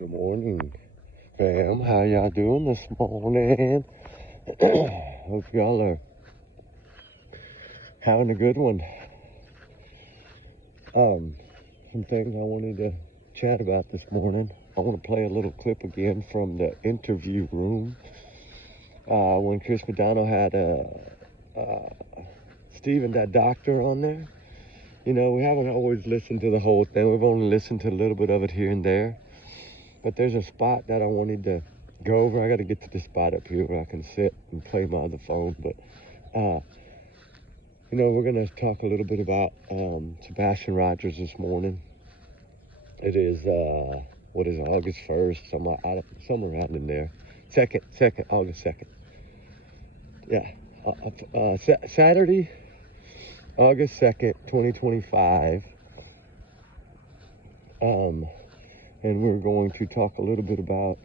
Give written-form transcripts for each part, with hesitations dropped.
Good morning, fam. How y'all doing this morning? Hope y'all are having a good one. Some things I wanted to chat about this morning. I want to play a little clip again from the interview room when Chris Madonna had Stephen, that doctor, on there. You know, we haven't always listened to the whole thing. We've only listened to a little bit of it here and there. But there's a spot that I wanted to go over. I got to get to the spot up here where I can sit and play my other phone. But, you know, we're going to talk a little bit about Sebastian Rogers this morning. It is, what is it, August 1st, somewhere around in there. August 2nd. Yeah. Saturday, August 2nd, 2025. And we're going to talk a little bit about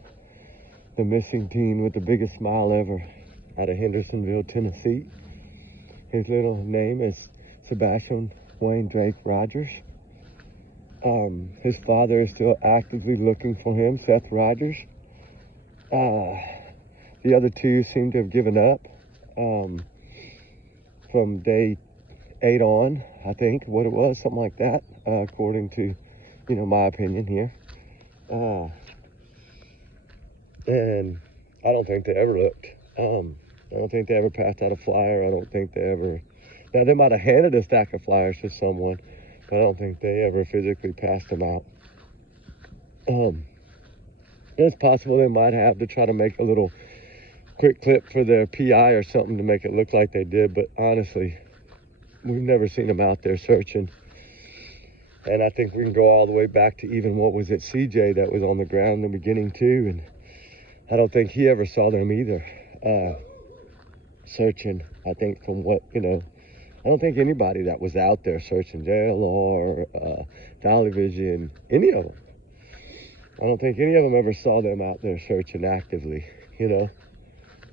the missing teen with the biggest smile ever out of Hendersonville, Tennessee. His little name is Sebastian Wayne Drake Rogers. His father is still actively looking for him, Seth Rogers. The other two seem to have given up from day 8 on, I think, what it was, something like that, according to, my opinion here. And I don't think they ever looked. I don't think they ever passed out a flyer. I don't think they ever... Now, they might have handed a stack of flyers to someone, but I don't think they ever physically passed them out. It's possible they might have to try to make a little quick clip for their PI or something to make it look like they did, but honestly, we've never seen them out there searching. And I think we can go all the way back to even what was it, CJ, that was on the ground in the beginning too, and I don't think he ever saw them either, searching. I think from what, I don't think anybody that was out there searching, JLR, Valley Vision, any of them, I don't think any of them ever saw them out there searching actively,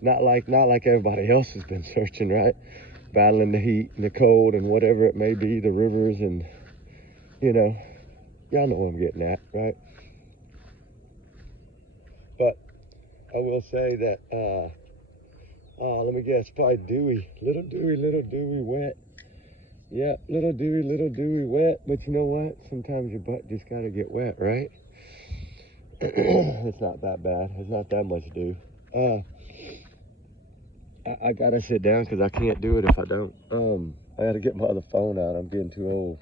Not like everybody else has been searching, right? Battling the heat and the cold and whatever it may be, the rivers and, y'all know what I'm getting at, right? But I will say that, let me guess, probably Dewey. Little Dewey, wet. Yeah, little Dewey, wet. But you know what? Sometimes your butt just gotta get wet, right? It's not that bad. It's not that much dew. I gotta sit down because I can't do it if I don't. I gotta get my other phone out. I'm getting too old.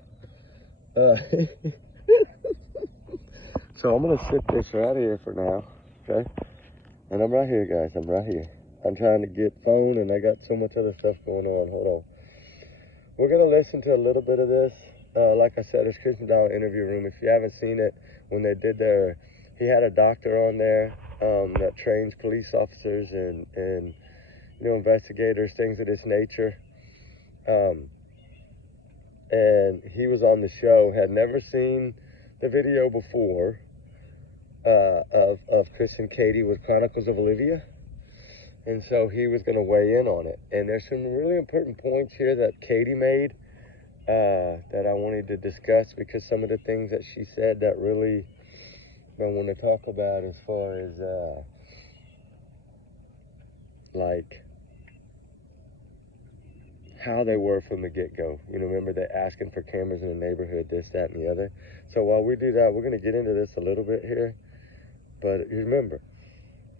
So I'm gonna sit this right here for now, okay? And I'm right here, guys. I'm right here. I'm trying to get phone, and I got so much other stuff going on. Hold on. We're gonna listen to a little bit of this. Like I said, it's Chris Madonna interview room. If you haven't seen it, when they did he had a doctor on there that trains police officers and investigators, things of this nature. And he was on the show, had never seen the video before of Chris and Katie with Chronicles of Olivia. And so he was going to weigh in on it. And there's some really important points here that Katie made that I wanted to discuss, because some of the things that she said that really I want to talk about, as far as like how they were from the get-go. Remember they asking for cameras in the neighborhood, this, that, and the other. So while we do that, we're going to get into this a little bit here. But remember,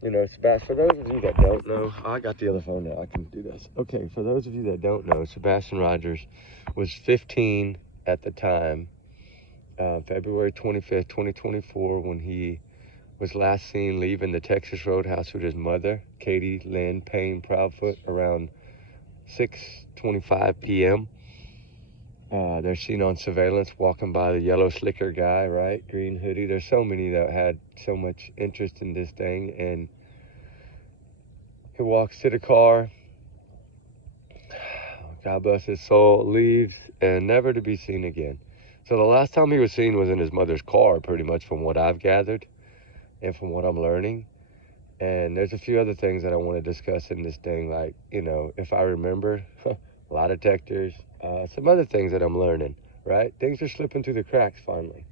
Sebastian, for those of you that don't know, I got the other phone now, I can do this. Okay, for those of you that don't know, Sebastian Rogers was 15 at the time, February 25th, 2024, when he was last seen leaving the Texas Roadhouse with his mother, Katie Lynn Payne Proudfoot, around 6:25 p.m. They're seen on surveillance walking by the yellow slicker guy, right? Green hoodie. There's so many that had so much interest in this thing. And he walks to the car. God bless his soul. Leaves and never to be seen again. So the last time he was seen was in his mother's car, pretty much, from what I've gathered and from what I'm learning. And there's a few other things that I want to discuss in this thing, like, if I remember, lie detectors, some other things that I'm learning, right? Things are slipping through the cracks finally.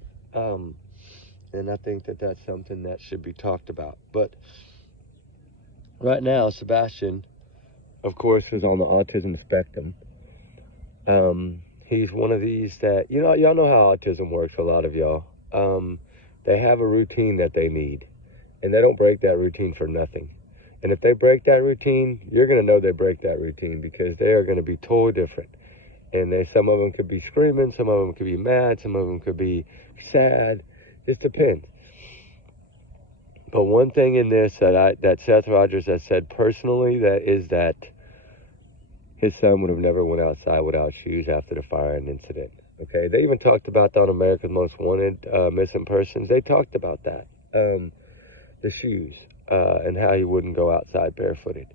And I think that that's something that should be talked about. But right now, Sebastian, of course, is on the autism spectrum. He's one of these that, y'all know how autism works, a lot of y'all. They have a routine that they need, and they don't break that routine for nothing. And if they break that routine, you're going to know they break that routine, because they are going to be totally different. And some of them could be screaming, some of them could be mad, some of them could be sad. Just depends. But one thing in this that Seth Rogers has said personally, that his son would have never went outside without shoes after the firing incident. Okay, they even talked about that on America's Most Wanted, missing persons. They talked about that, the shoes, and how he wouldn't go outside barefooted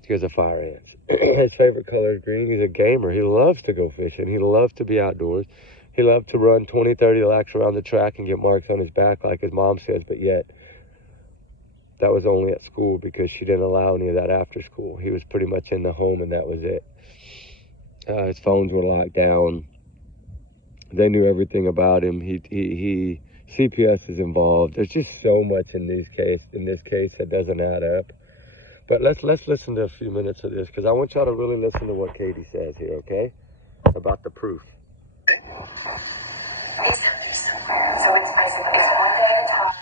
because of fire ants. His favorite color is green. He's a gamer. He loves to go fishing. He loves to be outdoors. He loved to run 20, 30 laps around the track and get marks on his back like his mom says, but yet that was only at school, because she didn't allow any of that after school. He was pretty much in the home, and that was it. His phones were locked down. They knew everything about him. He CPS is involved. There's just so much in this case that doesn't add up. But let's listen to a few minutes of this, because I want y'all to really listen to what Katie says here, okay? About the proof. He's somewhere. So it's basically one day at a time,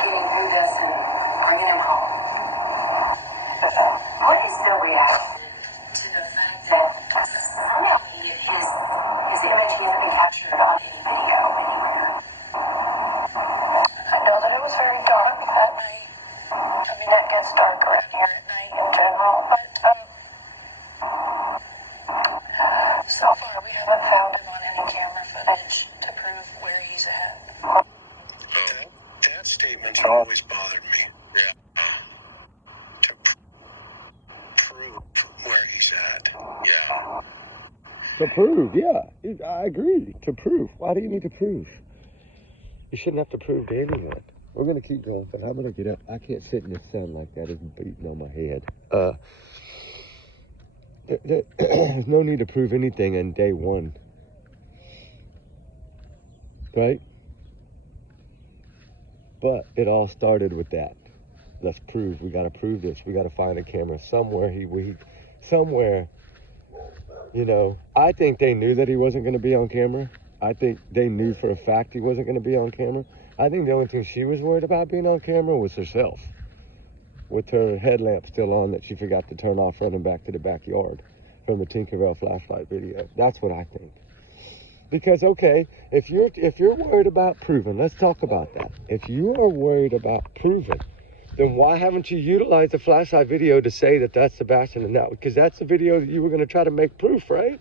getting through this and bringing him home. What is the reaction to the fact that somehow his image hasn't been captured on any video anywhere? I know that it was very dark that night. I mean, it gets dark around here at night in general, but so far we haven't found him on any camera footage to prove where he's at. That statement's always bothered me. Yeah. To prove where he's at. Yeah. To prove, yeah. I agree. To prove. Why do you need to prove? You shouldn't have to prove to anyone. We're going to keep going, but I'm going to get up. I can't sit in the sun like that. It's beating on my head. There's no need to prove anything on day one. Right? But it all started with that. Let's prove. We got to prove this. We got to find a camera somewhere. Somewhere, I think they knew that he wasn't going to be on camera. I think they knew for a fact he wasn't going to be on camera. I think the only thing she was worried about being on camera was herself, with her headlamp still on that she forgot to turn off running back to the backyard from the Tinkerbell flashlight video. That's what I think. Because, okay, if you're worried about proving, let's talk about that. If you are worried about proving, then why haven't you utilized the flashlight video to say that that's Sebastian and that? Because that's the video that you were going to try to make proof, right?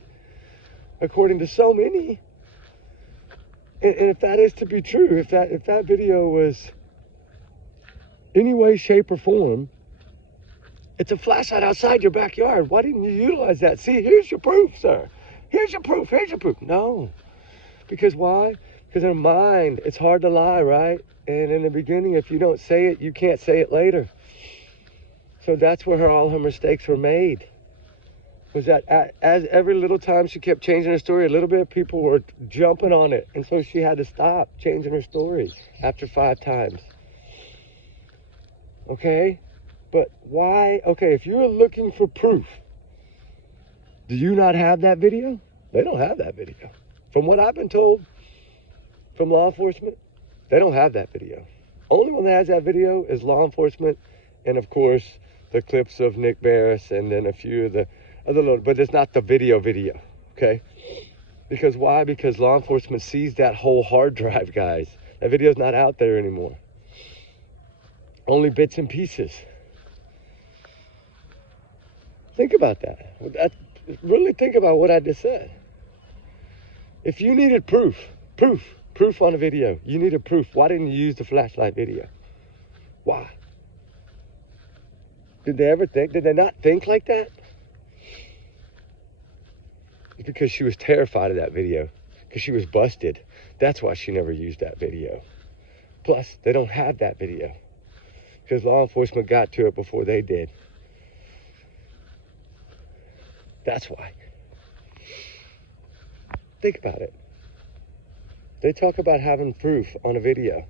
According to so many. And if that is to be true, if that video was any way, shape, or form, it's a flashlight outside your backyard. Why didn't you utilize that? See, here's your proof, sir. Here's your proof. Here's your proof. No. Because why? Because in mind, it's hard to lie, right? And in the beginning, if you don't say it, you can't say it later. So that's where all her mistakes were made. Was that as every little time she kept changing her story a little bit, people were jumping on it. And so she had to stop changing her story after 5 times. Okay? But why? Okay, if you're looking for proof, do you not have that video? They don't have that video. From what I've been told from law enforcement, they don't have that video. Only one that has that video is law enforcement, and of course, the clips of Nick Barris, and then a few of the other little, but it's not the video, okay? Because why? Because law enforcement sees that whole hard drive, guys. That video's not out there anymore. Only bits and pieces. Think about that. Really think about what I just said. If you needed proof on a video, you needed proof. Why didn't you use the flashlight video? Why? Did they not think like that? It's because she was terrified of that video, because she was busted. That's why she never used that video. Plus, they don't have that video, because law enforcement got to it before they did. That's why. Think about it. They talk about having proof on a video.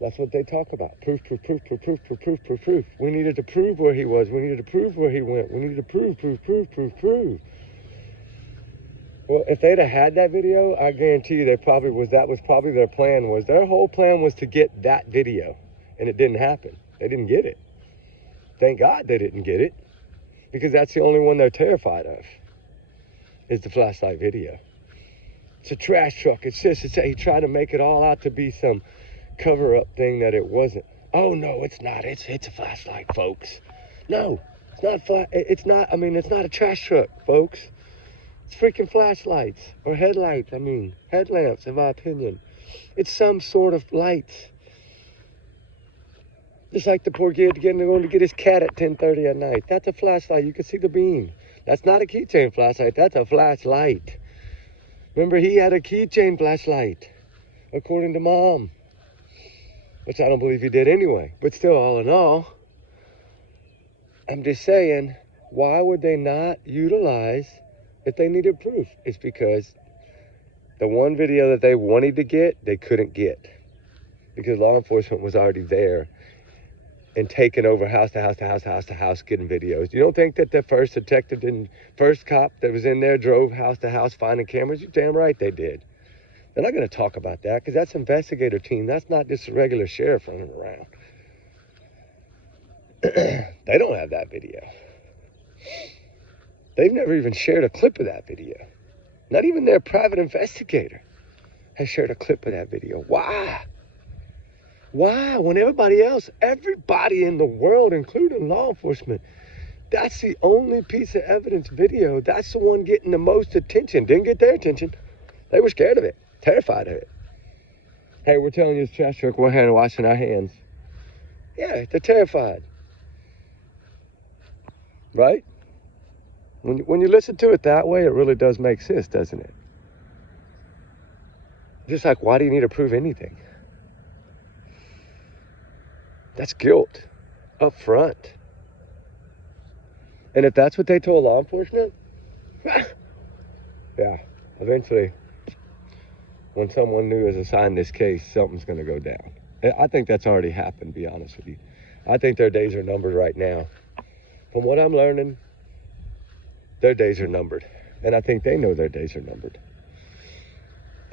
That's what they talk about. Proof. We needed to prove where he was. We needed to prove where he went. We needed to prove. Well, if they'd have had that video, I guarantee you that was probably their plan. Their whole plan was to get that video. And it didn't happen. They didn't get it. Thank God they didn't get it. Because that's the only one they're terrified of. Is the flashlight video. It's a trash truck. He tried to make it all out to be some cover-up thing that it wasn't. Oh no, it's not. It's a flashlight, folks. No, it's not. It's not a trash truck, folks. It's freaking flashlights or headlights. Headlamps, in my opinion. It's some sort of lights. Just like the poor kid going to get his cat at 10:30 at night. That's a flashlight. You can see the beam. That's not a keychain flashlight. That's a flashlight. Remember, he had a keychain flashlight, according to Mom. Which I don't believe he did anyway. But still, all in all, I'm just saying, why would they not utilize if they needed proof? It's because the one video that they wanted to get, they couldn't get. Because law enforcement was already there and taking over house to house, getting videos. You don't think that the first detective and first cop that was in there drove house to house finding cameras? You're damn right they did. They're not going to talk about that because that's investigator team. That's not just a regular sheriff running around. They don't have that video. They've never even shared a clip of that video. Not even their private investigator has shared a clip of that video. Why? Why? When everybody in the world, including law enforcement, that's the only piece of evidence video. That's the one getting the most attention. Didn't get their attention. They were scared of it. Terrified of it. Hey, we're telling you it's trash truck. We're hand washing our hands. Yeah, they're terrified. Right? When you listen to it that way, it really does make sense, doesn't it? Just like, why do you need to prove anything? That's guilt up front. And if that's what they told law enforcement, yeah, eventually, when someone new is assigned this case, something's going to go down. I think that's already happened, to be honest with you. I think their days are numbered right now. From what I'm learning, their days are numbered. And I think they know their days are numbered.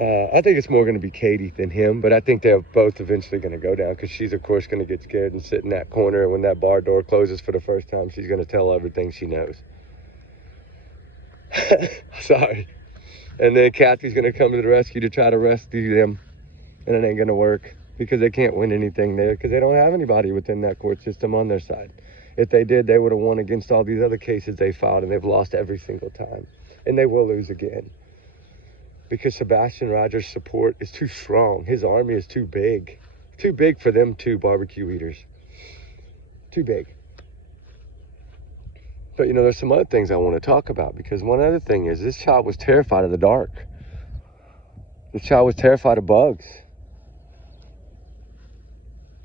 I think it's more going to be Katie than him, but I think they're both eventually going to go down because she's, of course, going to get scared and sit in that corner. And when that bar door closes for the first time, she's going to tell everything she knows. Sorry. And then Kathy's going to come to the rescue to try to rescue them. And it ain't going to work because they can't win anything there because they don't have anybody within that court system on their side. If they did, they would have won against all these other cases they filed, and they've lost every single time. And they will lose again. Because Sebastian Rogers' support is too strong. His army is too big. Too big for them two barbecue eaters. Too big. But, there's some other things I want to talk about. Because one other thing is, this child was terrified of the dark. This child was terrified of bugs.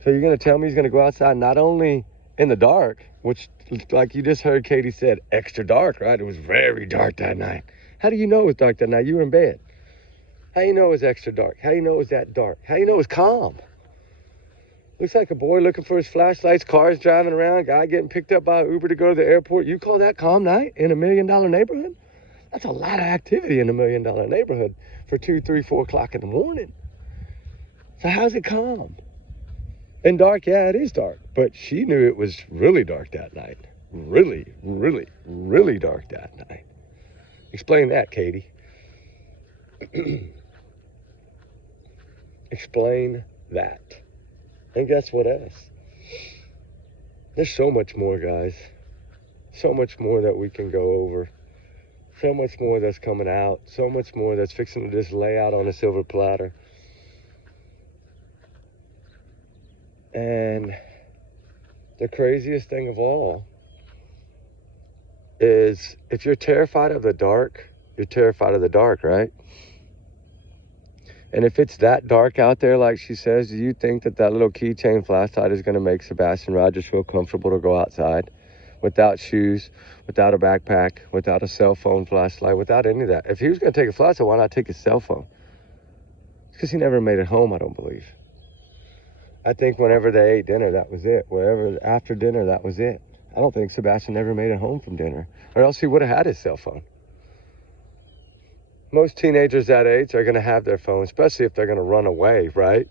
So you're going to tell me he's going to go outside not only in the dark, which, like you just heard Katie said, extra dark, right? It was very dark that night. How do you know it was dark that night? You were in bed. How do you know it was extra dark? How do you know it was that dark? How do you know it was calm? Looks like a boy looking for his flashlights, cars driving around, guy getting picked up by an Uber to go to the airport. You call that calm night in $1 million neighborhood? That's a lot of activity in $1 million neighborhood for 2, 3, 4 o'clock in the morning. So how's it calm? And dark, yeah, it is dark. But she knew it was really dark that night. Really, really, really dark that night. Explain that, Katie. Explain that. And guess what else? There's so much more, guys. So much more that we can go over. So much more that's coming out. So much more that's fixing to just lay out on a silver platter. And the craziest thing of all is if you're terrified of the dark, you're terrified of the dark, right? And if it's that dark out there, like she says, do you think that little keychain flashlight is going to make Sebastian Rogers feel comfortable to go outside without shoes, without a backpack, without a cell phone flashlight, without any of that? If he was going to take a flashlight, why not take his cell phone? Because he never made it home, I don't believe. I think whenever they ate dinner, that was it. Wherever after dinner, that was it. I don't think Sebastian ever made it home from dinner, or else he would have had his cell phone. Most teenagers that age are going to have their phone, especially if they're going to run away, right?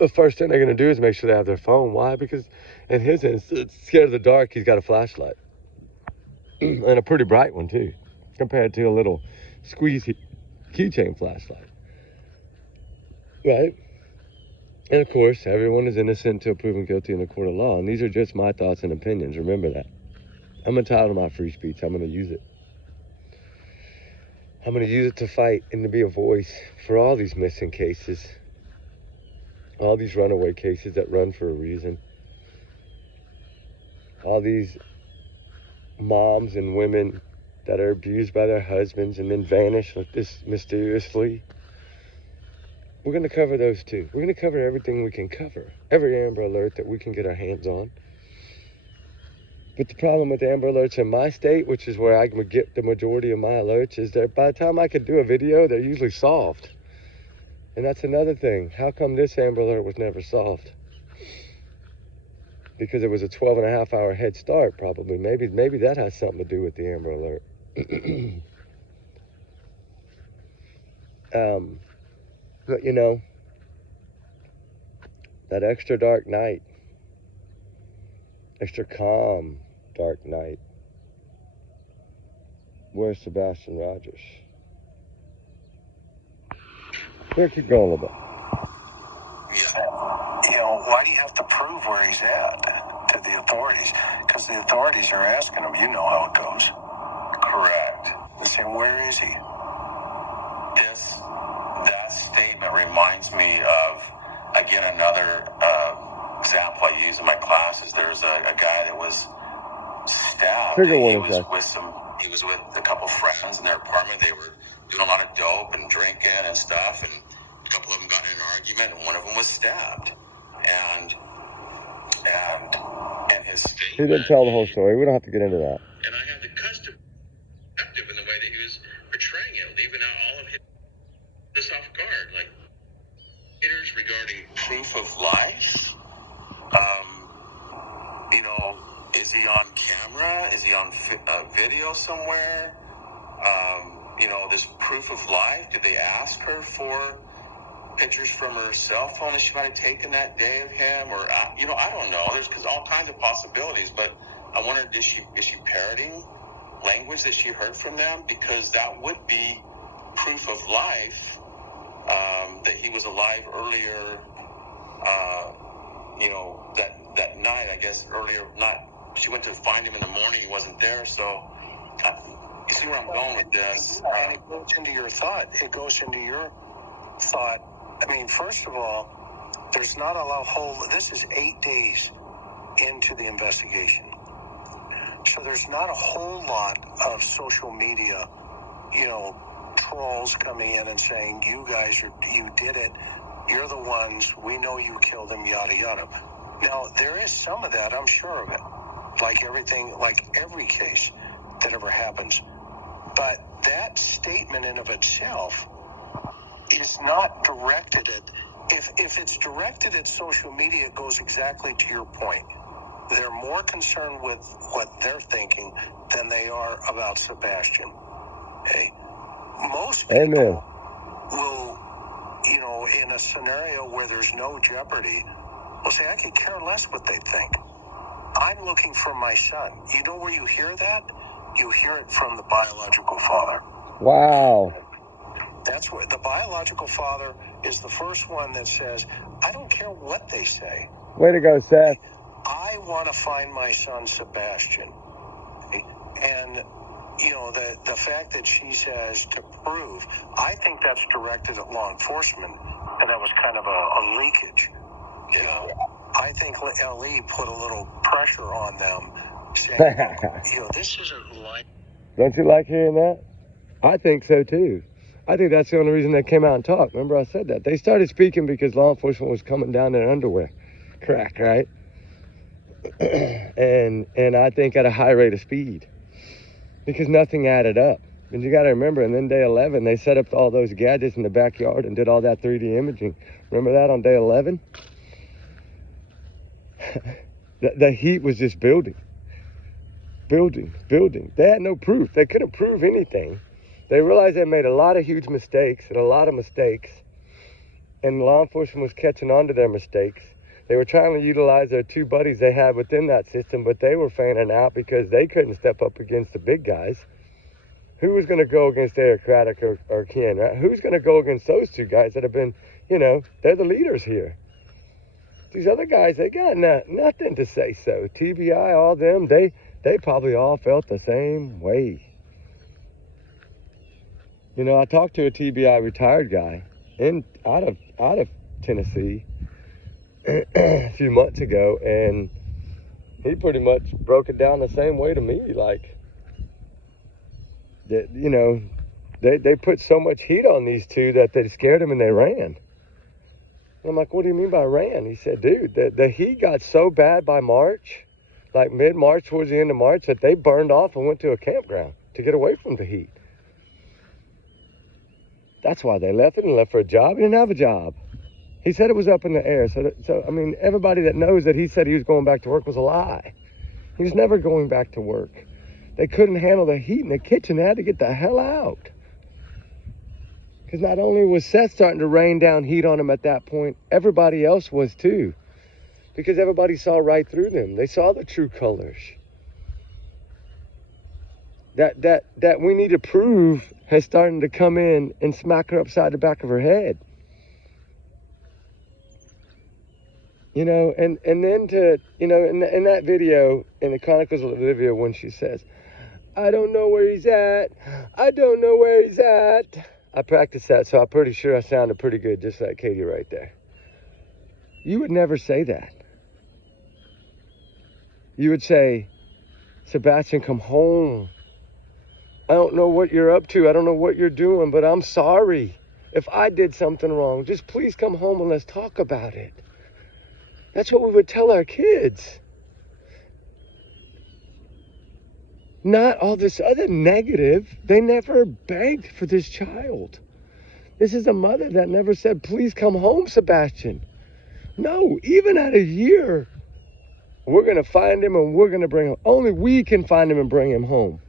The first thing they're going to do is make sure they have their phone. Why? Because in his instance, scared of the dark, he's got a flashlight. And a pretty bright one, too, compared to a little squeezy keychain flashlight. Right? And of course, everyone is innocent until proven guilty in a court of law. And these are just my thoughts and opinions. Remember that. I'm entitled to my free speech. I'm going to use it. I'm going to use it to fight and to be a voice for all these missing cases. All these runaway cases that run for a reason. All these moms and women that are abused by their husbands and then vanish mysteriously. We're going to cover those too. We're going to cover everything we can cover. Every Amber Alert that we can get our hands on. But the problem with Amber Alerts in my state, which is where I would get the majority of my alerts, is that by the time I could do a video, they're usually solved. And that's another thing. How come this Amber Alert was never solved? Because it was a 12-and-a-half-hour head start, probably. Maybe that has something to do with the Amber Alert. But, you know, that extra dark night, extra calm dark night, where's Sebastian Rogers? Here, keep going a little bit. Yeah. You know, why do you have to prove where he's at to the authorities? Because the authorities are asking him. You know how it goes. Correct. They're saying, where is he? That statement reminds me of, again, another example I use in my classes. There's a guy that was stabbed. He was with a couple friends in their apartment. They were doing a lot of dope and drinking and stuff, and a couple of them got in an argument, and one of them was stabbed. And his statement. He didn't tell the whole story. We don't have to get into that. And I had the custom in the way that he was portraying it, leaving out all of this off guard, like regarding proof of life. You know, is he on camera? Is he on video somewhere? You know, this proof of life. Did they ask her for pictures from her cell phone that she might have taken that day of him? Or you know, I don't know. There's all kinds of possibilities. But I wondered, is she parroting language that she heard from them? Because that would be proof of life. That he was alive earlier, you know, that night, I guess, earlier, she went to find him in the morning, he wasn't there, so, you see where I'm going with this? And it goes into your thought. I mean, first of all, there's not this is 8 days into the investigation. So there's not a whole lot of social media, you know, trolls coming in and saying, you did it, you're the ones, we know you killed him, yada yada. Now there is some of that, I'm sure of it, like every case that ever happens, but that statement in of itself is not directed at, if it's directed at social media, it goes exactly to your point. They're more concerned with what they're thinking than they are about Sebastian. Okay? Most people will, you know, in a scenario where there's no jeopardy, will say, I could care less what they think. I'm looking for my son. You know where you hear that? You hear it from the biological father. Wow. That's where the biological father is the first one that says, I don't care what they say. Way to go, Seth. I want to find my son, Sebastian. And you know, the fact that she says to prove, I think that's directed at law enforcement, and that was kind of a leakage. You know, I think LE put a little pressure on them, saying, you know, this isn't like... Don't you like hearing that? I think so, too. I think that's the only reason they came out and talked. Remember I said that? They started speaking because law enforcement was coming down in underwear. Correct, right? and I think at a high rate of speed. Because nothing added up. And you got to remember, and then day 11, they set up all those gadgets in the backyard and did all that 3D imaging. Remember that on day 11? The heat was just building. They had no proof. They couldn't prove anything. They realized they made a lot of huge mistakes and a lot of mistakes. And law enforcement was catching on to their mistakes. They were trying to utilize their two buddies they had within that system, but they were fanning out because they couldn't step up against the big guys. Who was going to go against Eric Craddock or Ken, right? Who's going to go against those two guys that have been, they're the leaders here. These other guys, they got nothing to say so. TBI, all them, they probably all felt the same way. I talked to a TBI retired guy out of Tennessee a few months ago, and he pretty much broke it down the same way to me, like that, they put so much heat on these two that they scared them and they ran. And I'm like, what do you mean by ran? He said, dude, the heat got so bad by March, like mid-March towards the end of March, that they burned off and went to a campground to get away from the heat. That's why they left it and left for a job. He didn't have a job. He said it was up in the air. So I mean, everybody that knows that he said he was going back to work was a lie. He was never going back to work. They couldn't handle the heat in the kitchen. They had to get the hell out. Because not only was Seth starting to rain down heat on him at that point, everybody else was too. Because everybody saw right through them. They saw the true colors. That we need to prove has started to come in and smack her upside the back of her head. And then to, in that video, in the Chronicles of Olivia, when she says, I don't know where he's at. I don't know where he's at. I practiced that, so I'm pretty sure I sounded pretty good, just like Katie right there. You would never say that. You would say, Sebastian, come home. I don't know what you're up to. I don't know what you're doing, but I'm sorry. If I did something wrong, just please come home and let's talk about it. That's what we would tell our kids. Not all this other negative. They never begged for this child. This is a mother that never said, please come home, Sebastian. No, even at a year, we're going to find him and we're going to bring him. Only we can find him and bring him home.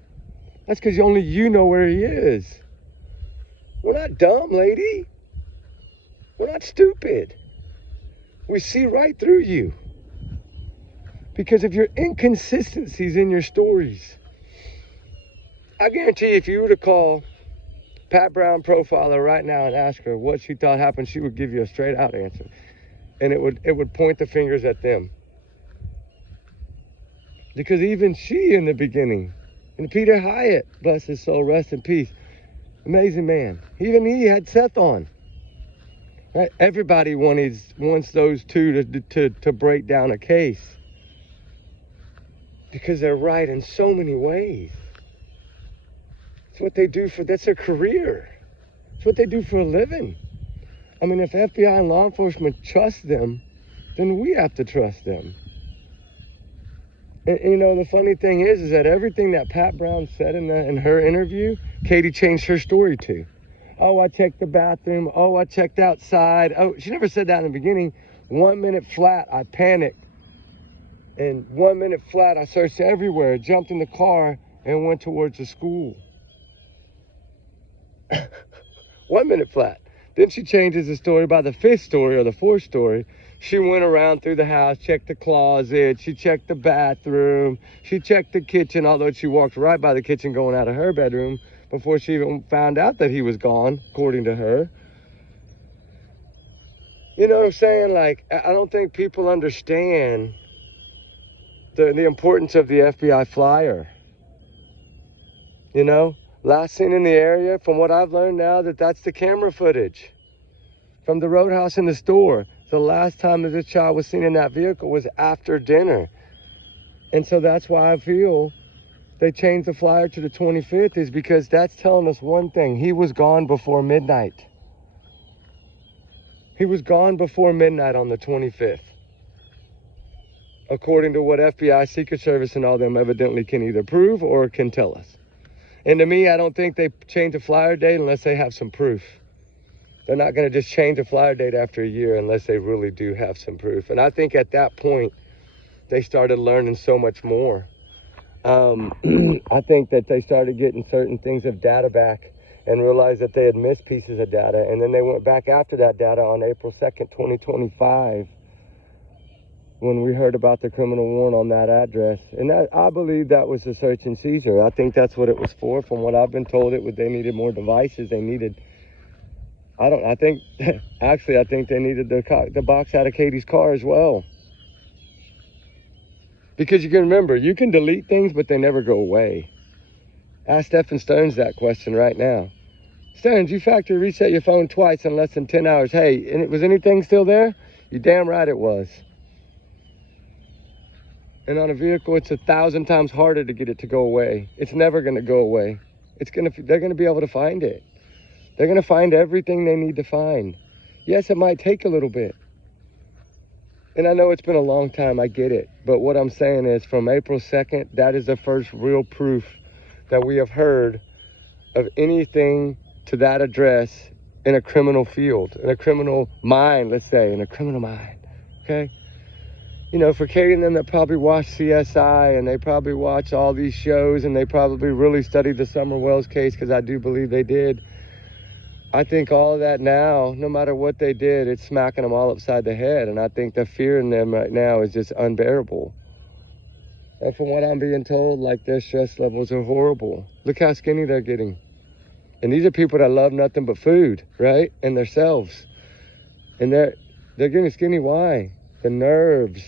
That's because only you know where he is. We're not dumb, lady. We're not stupid. We see right through you. Because of your inconsistencies in your stories. I guarantee you, if you were to call Pat Brown Profiler right now and ask her what she thought happened, she would give you a straight out answer. And it would point the fingers at them. Because even she in the beginning, and Peter Hyatt, bless his soul, rest in peace, amazing man. Even he had Seth on. Right? Everybody wants those two to break down a case. Because they're right in so many ways. It's what they do that's their career. It's what they do for a living. I mean, if FBI and law enforcement trust them, then we have to trust them. And, the funny thing is that everything that Pat Brown said in her interview, Katie changed her story to. Oh, I checked the bathroom. Oh, I checked outside. Oh, she never said that in the beginning. 1 minute flat, I panicked. And 1 minute flat, I searched everywhere, jumped in the car, and went towards the school. 1 minute flat. Then she changes the story by the fifth story or the fourth story. She went around through the house, checked the closet, she checked the bathroom, she checked the kitchen, although she walked right by the kitchen going out of her bedroom before she even found out that he was gone, according to her. You know what I'm saying? Like, I don't think people understand the importance of the FBI flyer. Last seen in the area, from what I've learned now, that's the camera footage from the roadhouse in the store. The last time that this child was seen in that vehicle was after dinner. And so that's why I feel they changed the flyer to the 25th, is because that's telling us one thing. He was gone before midnight. He was gone before midnight on the 25th. According to what FBI, Secret Service, and all them evidently can either prove or can tell us. And to me, I don't think they change a flyer date unless they have some proof. They're not going to just change a flyer date after a year unless they really do have some proof. And I think at that point, they started learning so much more. I think that they started getting certain things of data back and realized that they had missed pieces of data. And then they went back after that data on April 2nd, 2025, when we heard about the criminal warrant on that address. And I believe that was a search and seizure. I think that's what it was for. From what I've been told, they needed more devices. They needed, I think they needed the box out of Katie's car as well. Because you can remember, you can delete things, but they never go away. Ask Stephen Stearns that question right now. Stearns, you factory reset your phone twice in less than 10 hours. Hey, and was anything still there? You damn right it was. And on a vehicle, it's 1,000 times harder to get it to go away. It's never going to go away. They're going to be able to find it. They're going to find everything they need to find. Yes, it might take a little bit. And I know it's been a long time, I get it. But what I'm saying is from April 2nd, that is the first real proof that we have heard of anything to that address in a criminal field, in a criminal mind, let's say, in a criminal mind, okay? You know, for Katie and them that probably watch CSI and they probably watch all these shows and they probably really studied the Summer Wells case, because I do believe they did. I think all of that now, no matter what they did, it's smacking them all upside the head. And I think the fear in them right now is just unbearable. And from what I'm being told, like, their stress levels are horrible. Look how skinny they're getting. And these are people that love nothing but food, right? And themselves. And they're getting skinny. Why? The nerves.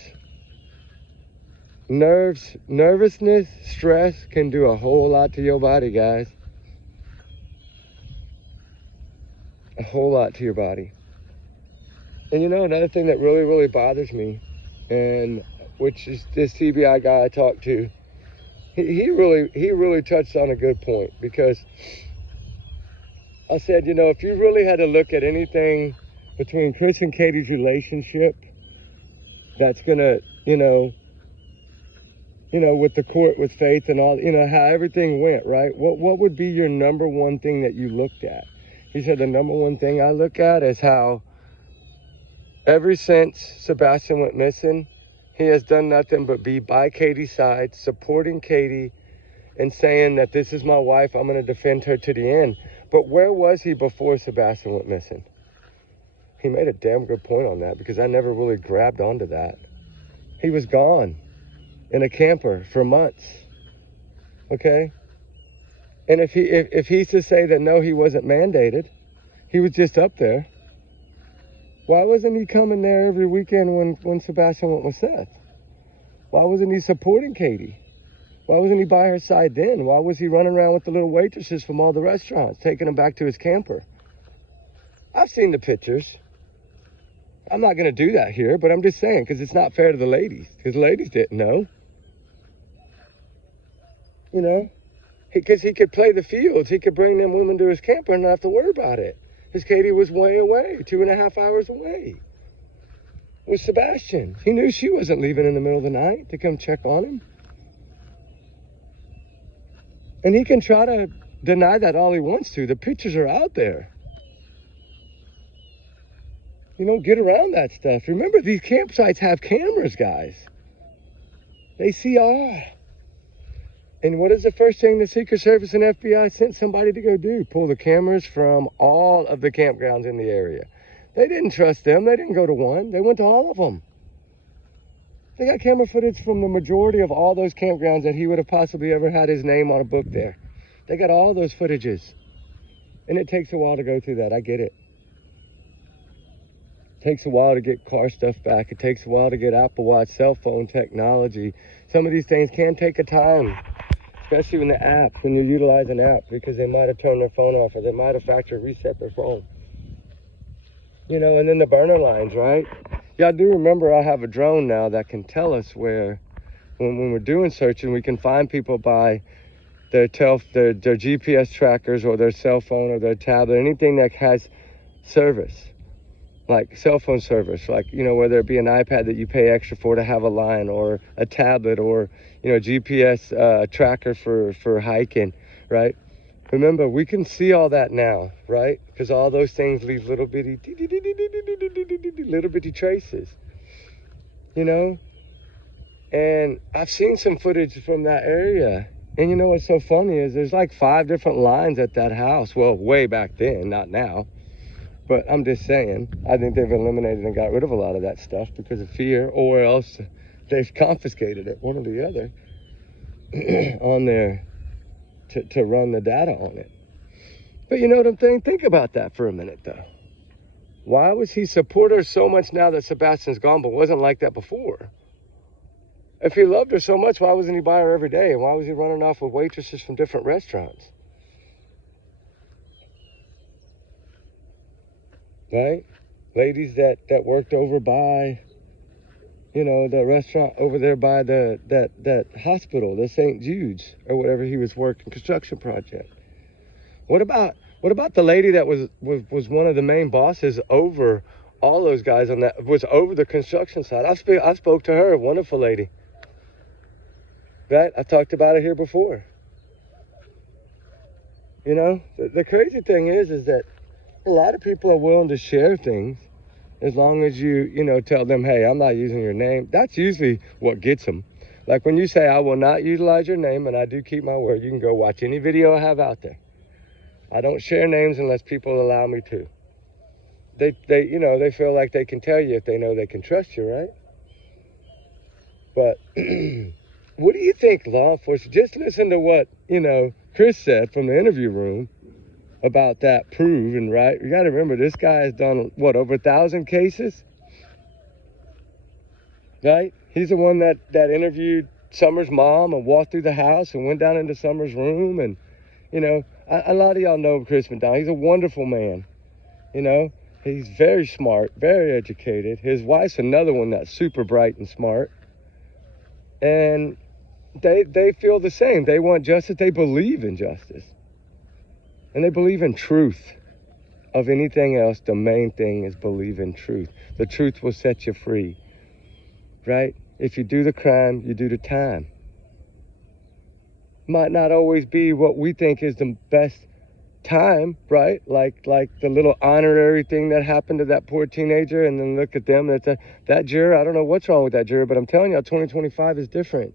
Nervousness, stress can do a whole lot to your body, guys. A whole lot to your body. And you know, another thing that really, really bothers me, and which is this CBI guy I talked to, he really touched on a good point, because I said, you know, if you really had to look at anything between Chris and Katie's relationship that's gonna, you know, with the court, with Faith and all, you know, how everything went, right? What would be your number one thing that you looked at? He said, the number one thing I look at is how ever since Sebastian went missing, he has done nothing but be by Katie's side, supporting Katie and saying that this is my wife, I'm going to defend her to the end. But where was he before Sebastian went missing? He made a damn good point on that, because I never really grabbed onto that. He was gone in a camper for months, okay? And if he's to say that no, he wasn't mandated, he was just up there, why wasn't he coming there every weekend when Sebastian went with Seth? Why wasn't he supporting Katie? Why wasn't he by her side then? Why was he running around with the little waitresses from all the restaurants, taking them back to his camper? I've seen the pictures. I'm not going to do that here, but I'm just saying, because it's not fair to the ladies, because the ladies didn't know. You know? Because he could play the fields. He could bring them women to his camper and not have to worry about it. Because Katie was way away, 2.5 hours away. With Sebastian. He knew she wasn't leaving in the middle of the night to come check on him. And he can try to deny that all he wants to. The pictures are out there. You know, get around that stuff. Remember, these campsites have cameras, guys. They see all. And what is the first thing the Secret Service and FBI sent somebody to go do? Pull the cameras from all of the campgrounds in the area. They didn't trust them. They didn't go to one. They went to all of them. They got camera footage from the majority of all those campgrounds that he would have possibly ever had his name on a book there. They got all those footages. And it takes a while to go through that. I get it. It takes a while to get car stuff back. It takes a while to get Apple Watch, cell phone technology. Some of these things can take a time. Especially when the apps, when you utilize an app, because they might have turned their phone off or they might have factory reset their phone. You know, and then the burner lines, right? Yeah, I do remember I have a drone now that can tell us where, when we're doing searching, we can find people by their GPS trackers or their cell phone or their tablet, anything that has service, like cell phone service, like, you know, whether it be an iPad that you pay extra for to have a line, or a tablet, or, you know, GPS tracker for hiking, right? Remember, we can see all that now, right? Because all those things leave little bitty traces, you know? And I've seen some footage from that area. And you know what's so funny is there's like 5 different lines at that house. Well, way back then, not now. But I'm just saying, I think they've eliminated and got rid of a lot of that stuff because of fear, or else they've confiscated it, one or the other, on there to run the data on it. But you know what I'm saying? Think about that for a minute, though. Why was he support her so much now that Sebastian's gone, but wasn't like that before? If he loved her so much, why wasn't he by her every day? And why was he running off with waitresses from different restaurants? Right? Ladies that worked over by, you know, the restaurant over there by that hospital, the St. Jude's, or whatever he was working, construction project. What about the lady that was one of the main bosses over all those guys on that, was over the construction side? I spoke to her, a wonderful lady. Right? I talked about it here before. You know, the crazy thing is that a lot of people are willing to share things as long as you know, tell them, hey, I'm not using your name. That's usually what gets them. Like when you say, I will not utilize your name, and I do keep my word, you can go watch any video I have out there. I don't share names unless people allow me to. They you know, they feel like they can tell you if they know they can trust you, right? But what do you think, law enforcement? Just listen to what, you know, Chris said from the interview room about that proven, right? You got to remember, this guy has done, what, over 1,000 cases? Right? He's the one that interviewed Summer's mom and walked through the house and went down into Summer's room. And, you know, a lot of y'all know Chris McDonald. He's a wonderful man. You know, he's very smart, very educated. His wife's another one that's super bright and smart. And they feel the same. They want justice. They believe in justice. And they believe in truth. Of anything else, the main thing is believe in truth. The truth will set you free. Right? If you do the crime, you do the time. Might not always be what we think is the best time, right? Like the little honorary thing that happened to that poor teenager, and then look at them. That juror, I don't know what's wrong with that juror, but I'm telling you, 2025 is different.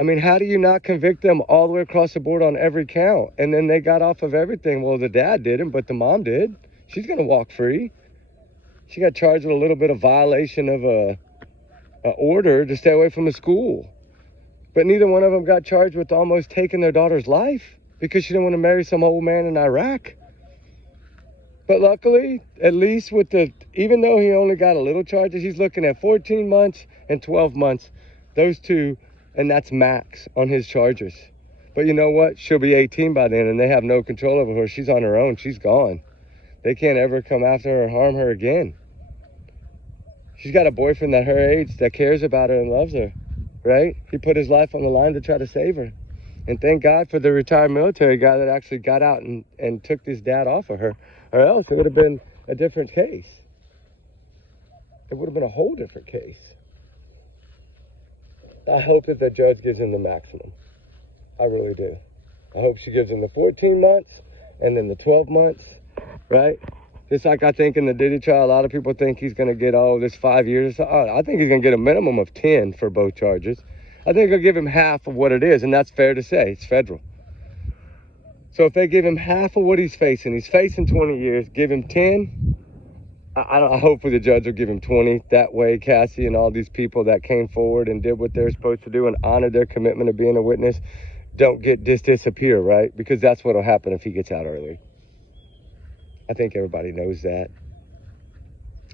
I mean, how do you not convict them all the way across the board on every count? And then they got off of everything. Well, the dad didn't, but the mom did. She's going to walk free. She got charged with a little bit of violation of a order to stay away from the school. But neither one of them got charged with almost taking their daughter's life because she didn't want to marry some old man in Iraq. But luckily, at least even though he only got a little charges, he's looking at 14 months and 12 months. Those two. And that's max on his charges. But you know what? She'll be 18 by then, and they have no control over her. She's on her own. She's gone. They can't ever come after her or harm her again. She's got a boyfriend at her age that cares about her and loves her, right? He put his life on the line to try to save her. And thank God for the retired military guy that actually got out and took this dad off of her. Or else it would have been a different case. It would have been a whole different case. I hope that the judge gives him the maximum. I really do. I hope she gives him the 14 months and then the 12 months, right? Just like I think in the Diddy trial, a lot of people think he's going to get, this 5 years. I think he's going to get a minimum of 10 for both charges. I think they'll give him half of what it is, and that's fair to say. It's federal. So if they give him half of what he's facing 20 years, give him 10, I hope the judge will give him 20. That way, Cassie and all these people that came forward and did what they're supposed to do and honored their commitment of being a witness don't disappear, right? Because that's what will happen if he gets out early. I think everybody knows that.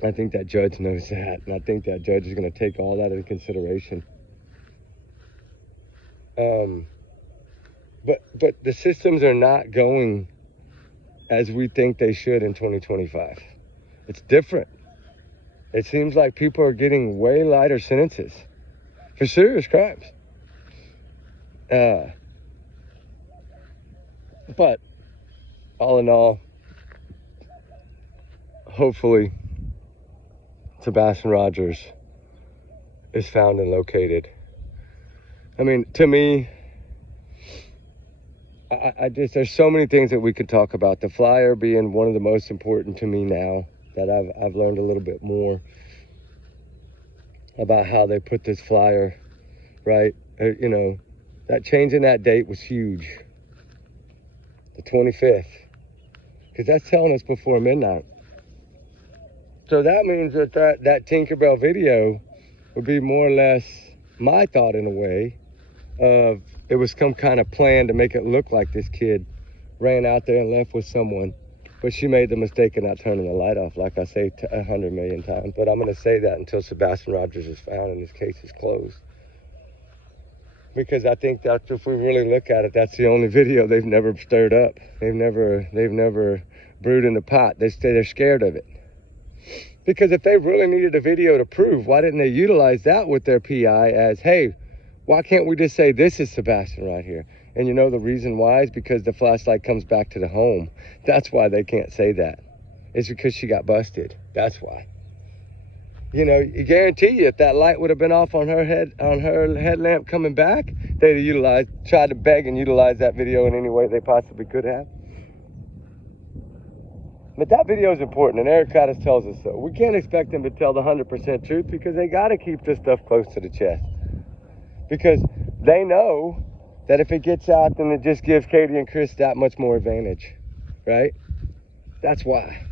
I think that judge knows that. And I think that judge is going to take all that into consideration. But the systems are not going as we think they should in 2025. It's different. It seems like people are getting way lighter sentences for serious crimes. But all in all, hopefully Sebastian Rogers is found and located. I mean, to me, I just, there's so many things that we could talk about. The flyer being one of the most important to me now that I've learned a little bit more about how they put this flyer, right? You know, that changing that date was huge. The 25th. Because that's telling us before midnight. So that means that Tinkerbell video would be more or less my thought in a way of it was some kind of plan to make it look like this kid ran out there and left with someone, but she made the mistake of not turning the light off, like I say 100 million times. But I'm going to say that until Sebastian Rogers is found and his case is closed. Because I think that if we really look at it, that's the only video they've never stirred up. They've never brewed in the pot. They're scared of it. Because if they really needed a video to prove, why didn't they utilize that with their PI as, hey, why can't we just say this is Sebastian right here? And you know the reason why is because the flashlight comes back to the home. That's why they can't say that. It's because she got busted. That's why. You know, you guarantee you if that light would have been off on her headlamp coming back, they'd have tried to beg and utilize that video in any way they possibly could have. But that video is important, and Eric Cottis tells us so. We can't expect them to tell the 100% truth because they got to keep this stuff close to the chest. Because they know that if it gets out, then it just gives Katie and Chris that much more advantage, right? That's why.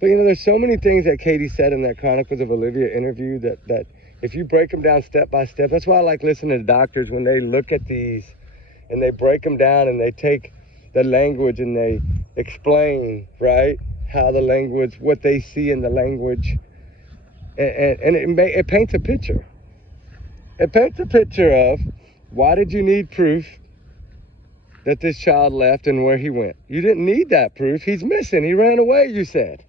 But you know, there's so many things that Katie said in that Chronicles of Olivia interview that if you break them down step by step, that's why I like listening to doctors when they look at these and they break them down and they take the language and they explain, right, how the language, what they see in the language, and it paints a picture. It paints a picture of why did you need proof that this child left and where he went? You didn't need that proof. He's missing. He ran away, you said.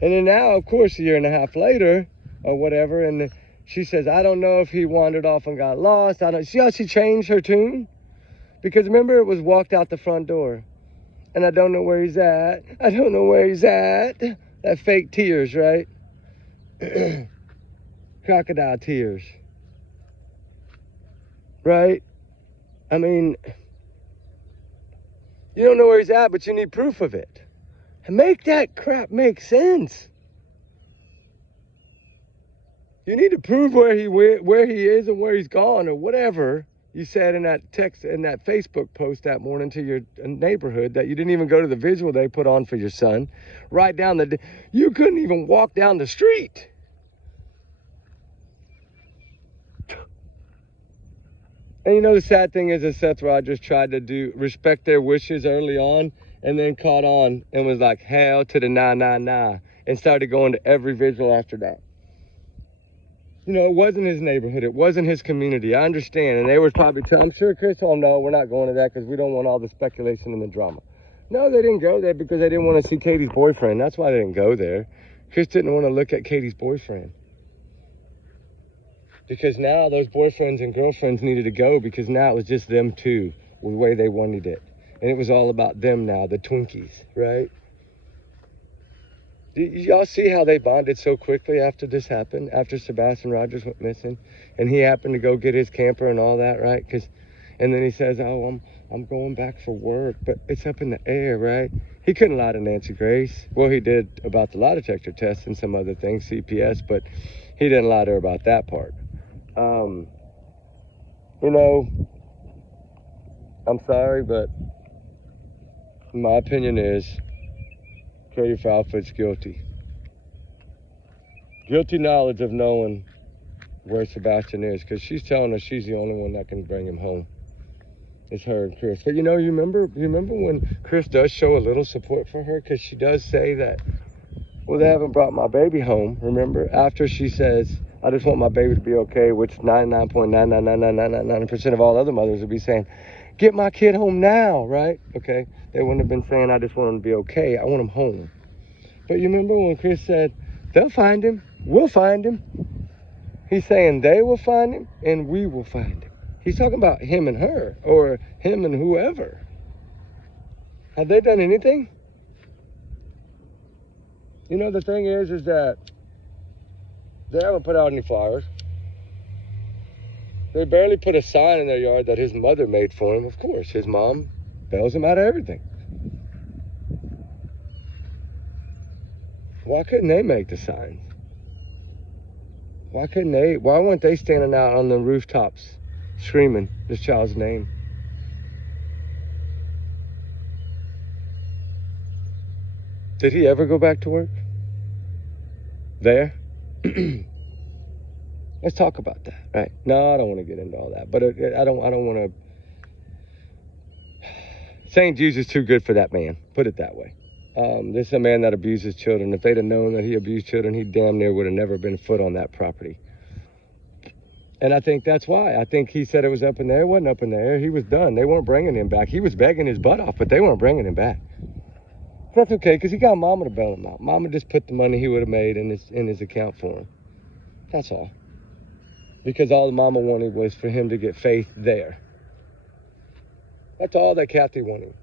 And then now, of course, a year and a half later or whatever, and she says, I don't know if he wandered off and got lost. See how she changed her tune? Because remember, it was walked out the front door. And I don't know where he's at. I don't know where he's at. That fake tears, right? Crocodile tears. Right? I mean, you don't know where he's at, but you need proof of it. And make that crap make sense. You need to prove where he is and where he's gone or whatever you said in that text, in that Facebook post that morning to your neighborhood that you didn't even go to the visual they put on for your son. Right down you couldn't even walk down the street. And you know, the sad thing is that Seth Rogers tried to respect their wishes early on and then caught on and was like, hell to the nah, and started going to every visual after that. You know, it wasn't his neighborhood. It wasn't his community. I understand. And they were probably I'm sure Chris told them, no, we're not going to that because we don't want all the speculation and the drama. No, they didn't go there because they didn't want to see Katie's boyfriend. That's why they didn't go there. Chris didn't want to look at Katie's boyfriend. Because now those boyfriends and girlfriends needed to go because now it was just them two, the way they wanted it. And it was all about them now, the Twinkies, right? Y'all see how they bonded so quickly after this happened, after Sebastian Rogers went missing? And he happened to go get his camper and all that, right? And then he says, oh, I'm going back for work, but it's up in the air, right? He couldn't lie to Nancy Grace. Well, he did about the lie detector test and some other things, CPS, but he didn't lie to her about that part. You know, I'm sorry, but my opinion is Katie Falford's guilty. Guilty knowledge of knowing where Sebastian is, because she's telling us she's the only one that can bring him home. It's her and Chris. But you know, you remember when Chris does show a little support for her, because she does say that, well, they haven't brought my baby home, remember? After she says, I just want my baby to be okay, which 99.99999% of all other mothers would be saying, get my kid home now, right? Okay, they wouldn't have been saying, I just want him to be okay. I want him home. But you remember when Chris said, they'll find him, we'll find him. He's saying they will find him and we will find him. He's talking about him and her, or him and whoever. Have they done anything? You know, the thing is that they haven't put out any flyers. They barely put a sign in their yard that his mother made for him. Of course, his mom bails him out of everything. Why couldn't they make the signs? Why weren't they standing out on the rooftops screaming this child's name? Did he ever go back to work? There? Let's talk about that, right? No, I don't want to get into all that, but I don't want to. St. Jude's is too good for that man. Put it that way. This is a man that abuses children. If they'd have known that he abused children, he damn near would have never been foot on that property. And I think that's why. I think he said it was up in the air. It wasn't up in the air. He was done. They weren't bringing him back. He was begging his butt off, but they weren't bringing him back. That's okay, because he got Mama to bail him out. Mama just put the money he would have made in his account for him. That's all. Because all the Mama wanted was for him to get faith there. That's all that Kathy wanted.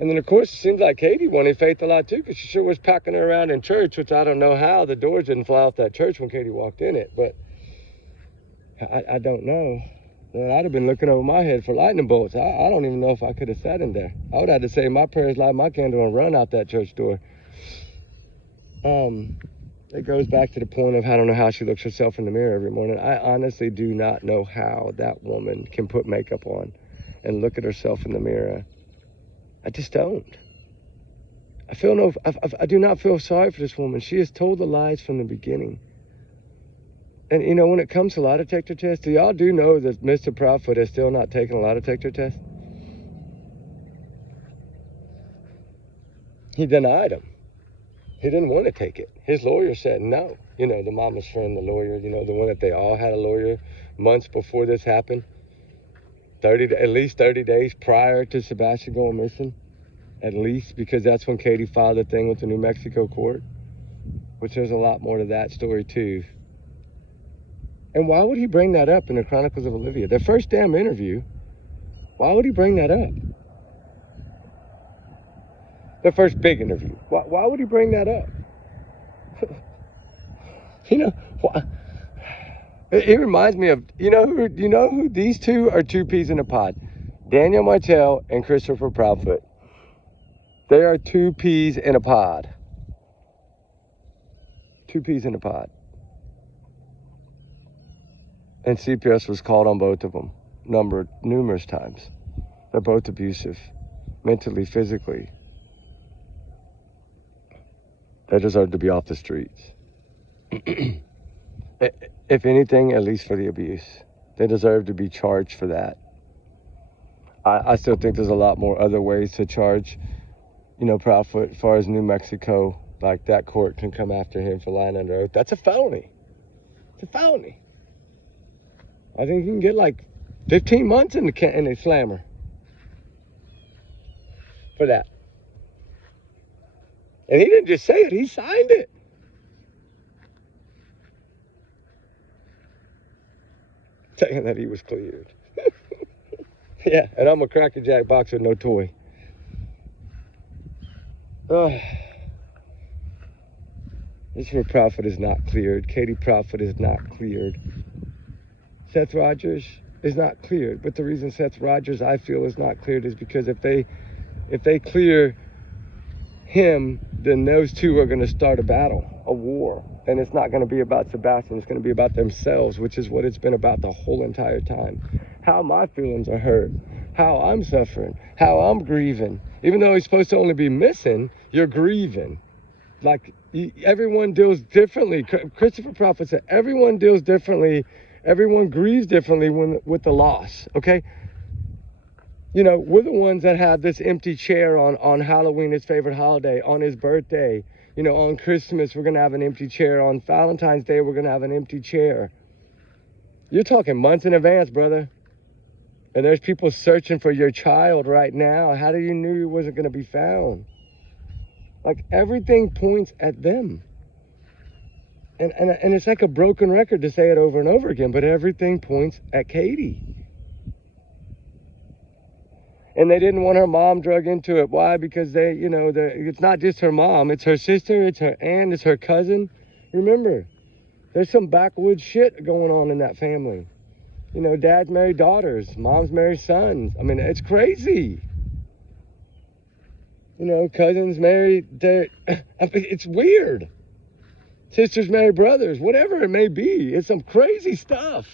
And then, of course, it seems like Katie wanted faith a lot, too, because she sure was packing her around in church, which I don't know how. The doors didn't fly off that church when Katie walked in it, but I don't know. I'd have been looking over my head for lightning bolts. I don't even know if I could have sat in there. I would have had to say my prayers, light my candle, and run out that church door. It goes back to the point of I don't know how she looks herself in the mirror every morning. I honestly do not know how that woman can put makeup on and look at herself in the mirror. I just don't. I do not feel sorry for this woman. She has told the lies from the beginning. And, you know, when it comes to lie detector tests, do y'all do know that Mr. Proudfoot has still not taken a lie detector test? He denied him. He didn't want to take it. His lawyer said no. You know, the mama's friend, the lawyer, you know, the one that they all had a lawyer months before this happened. At least 30 days prior to Sebastian going missing. At least, because that's when Katie filed the thing with the New Mexico court. Which there's a lot more to that story, too. And why would he bring that up in the Chronicles of Olivia? Their first damn interview. Why would he bring that up? Their first big interview. Why would he bring that up? You know, it reminds me of, you know who these two are two peas in a pod. Daniel Martell and Christopher Proudfoot. They are two peas in a pod. Two peas in a pod. And CPS was called on both of them, numerous times. They're both abusive, mentally, physically. They deserve to be off the streets. If anything, at least for the abuse. They deserve to be charged for that. I still think there's a lot more other ways to charge, you know, Proudfoot as far as New Mexico. Like that court can come after him for lying under oath. That's a felony. It's a felony. I think you can get like 15 months in the slammer for that. And he didn't just say it, he signed it. Saying that he was cleared. Yeah, and I'm a crackerjack boxer, no toy. Mr. Proudfoot is not cleared. Katie Proudfoot is not cleared. Seth Rogers is not cleared. But the reason Seth Rogers, I feel, is not cleared is because if they clear him, then those two are going to start a battle, a war. And it's not going to be about Sebastian. It's going to be about themselves, which is what it's been about the whole entire time. How my feelings are hurt, how I'm suffering, how I'm grieving. Even though he's supposed to only be missing, you're grieving. Like, everyone deals differently. Christopher Proudfoot said everyone deals differently. Everyone grieves differently with the loss, okay? You know, we're the ones that have this empty chair on Halloween, his favorite holiday, on his birthday. You know, on Christmas, we're going to have an empty chair. On Valentine's Day, we're going to have an empty chair. You're talking months in advance, brother. And there's people searching for your child right now. How do you know he wasn't going to be found? Like, everything points at them. And it's like a broken record to say it over and over again, but everything points at Katie. And they didn't want her mom drug into it. Why? Because it's not just her mom. It's her sister, it's her aunt, it's her cousin. Remember, There's some backwoods shit going on in that family. You know, dads marry daughters, moms marry sons. I mean, it's crazy. You know, cousins marry I mean, it's weird. Sisters marry brothers, whatever it may be. It's some crazy stuff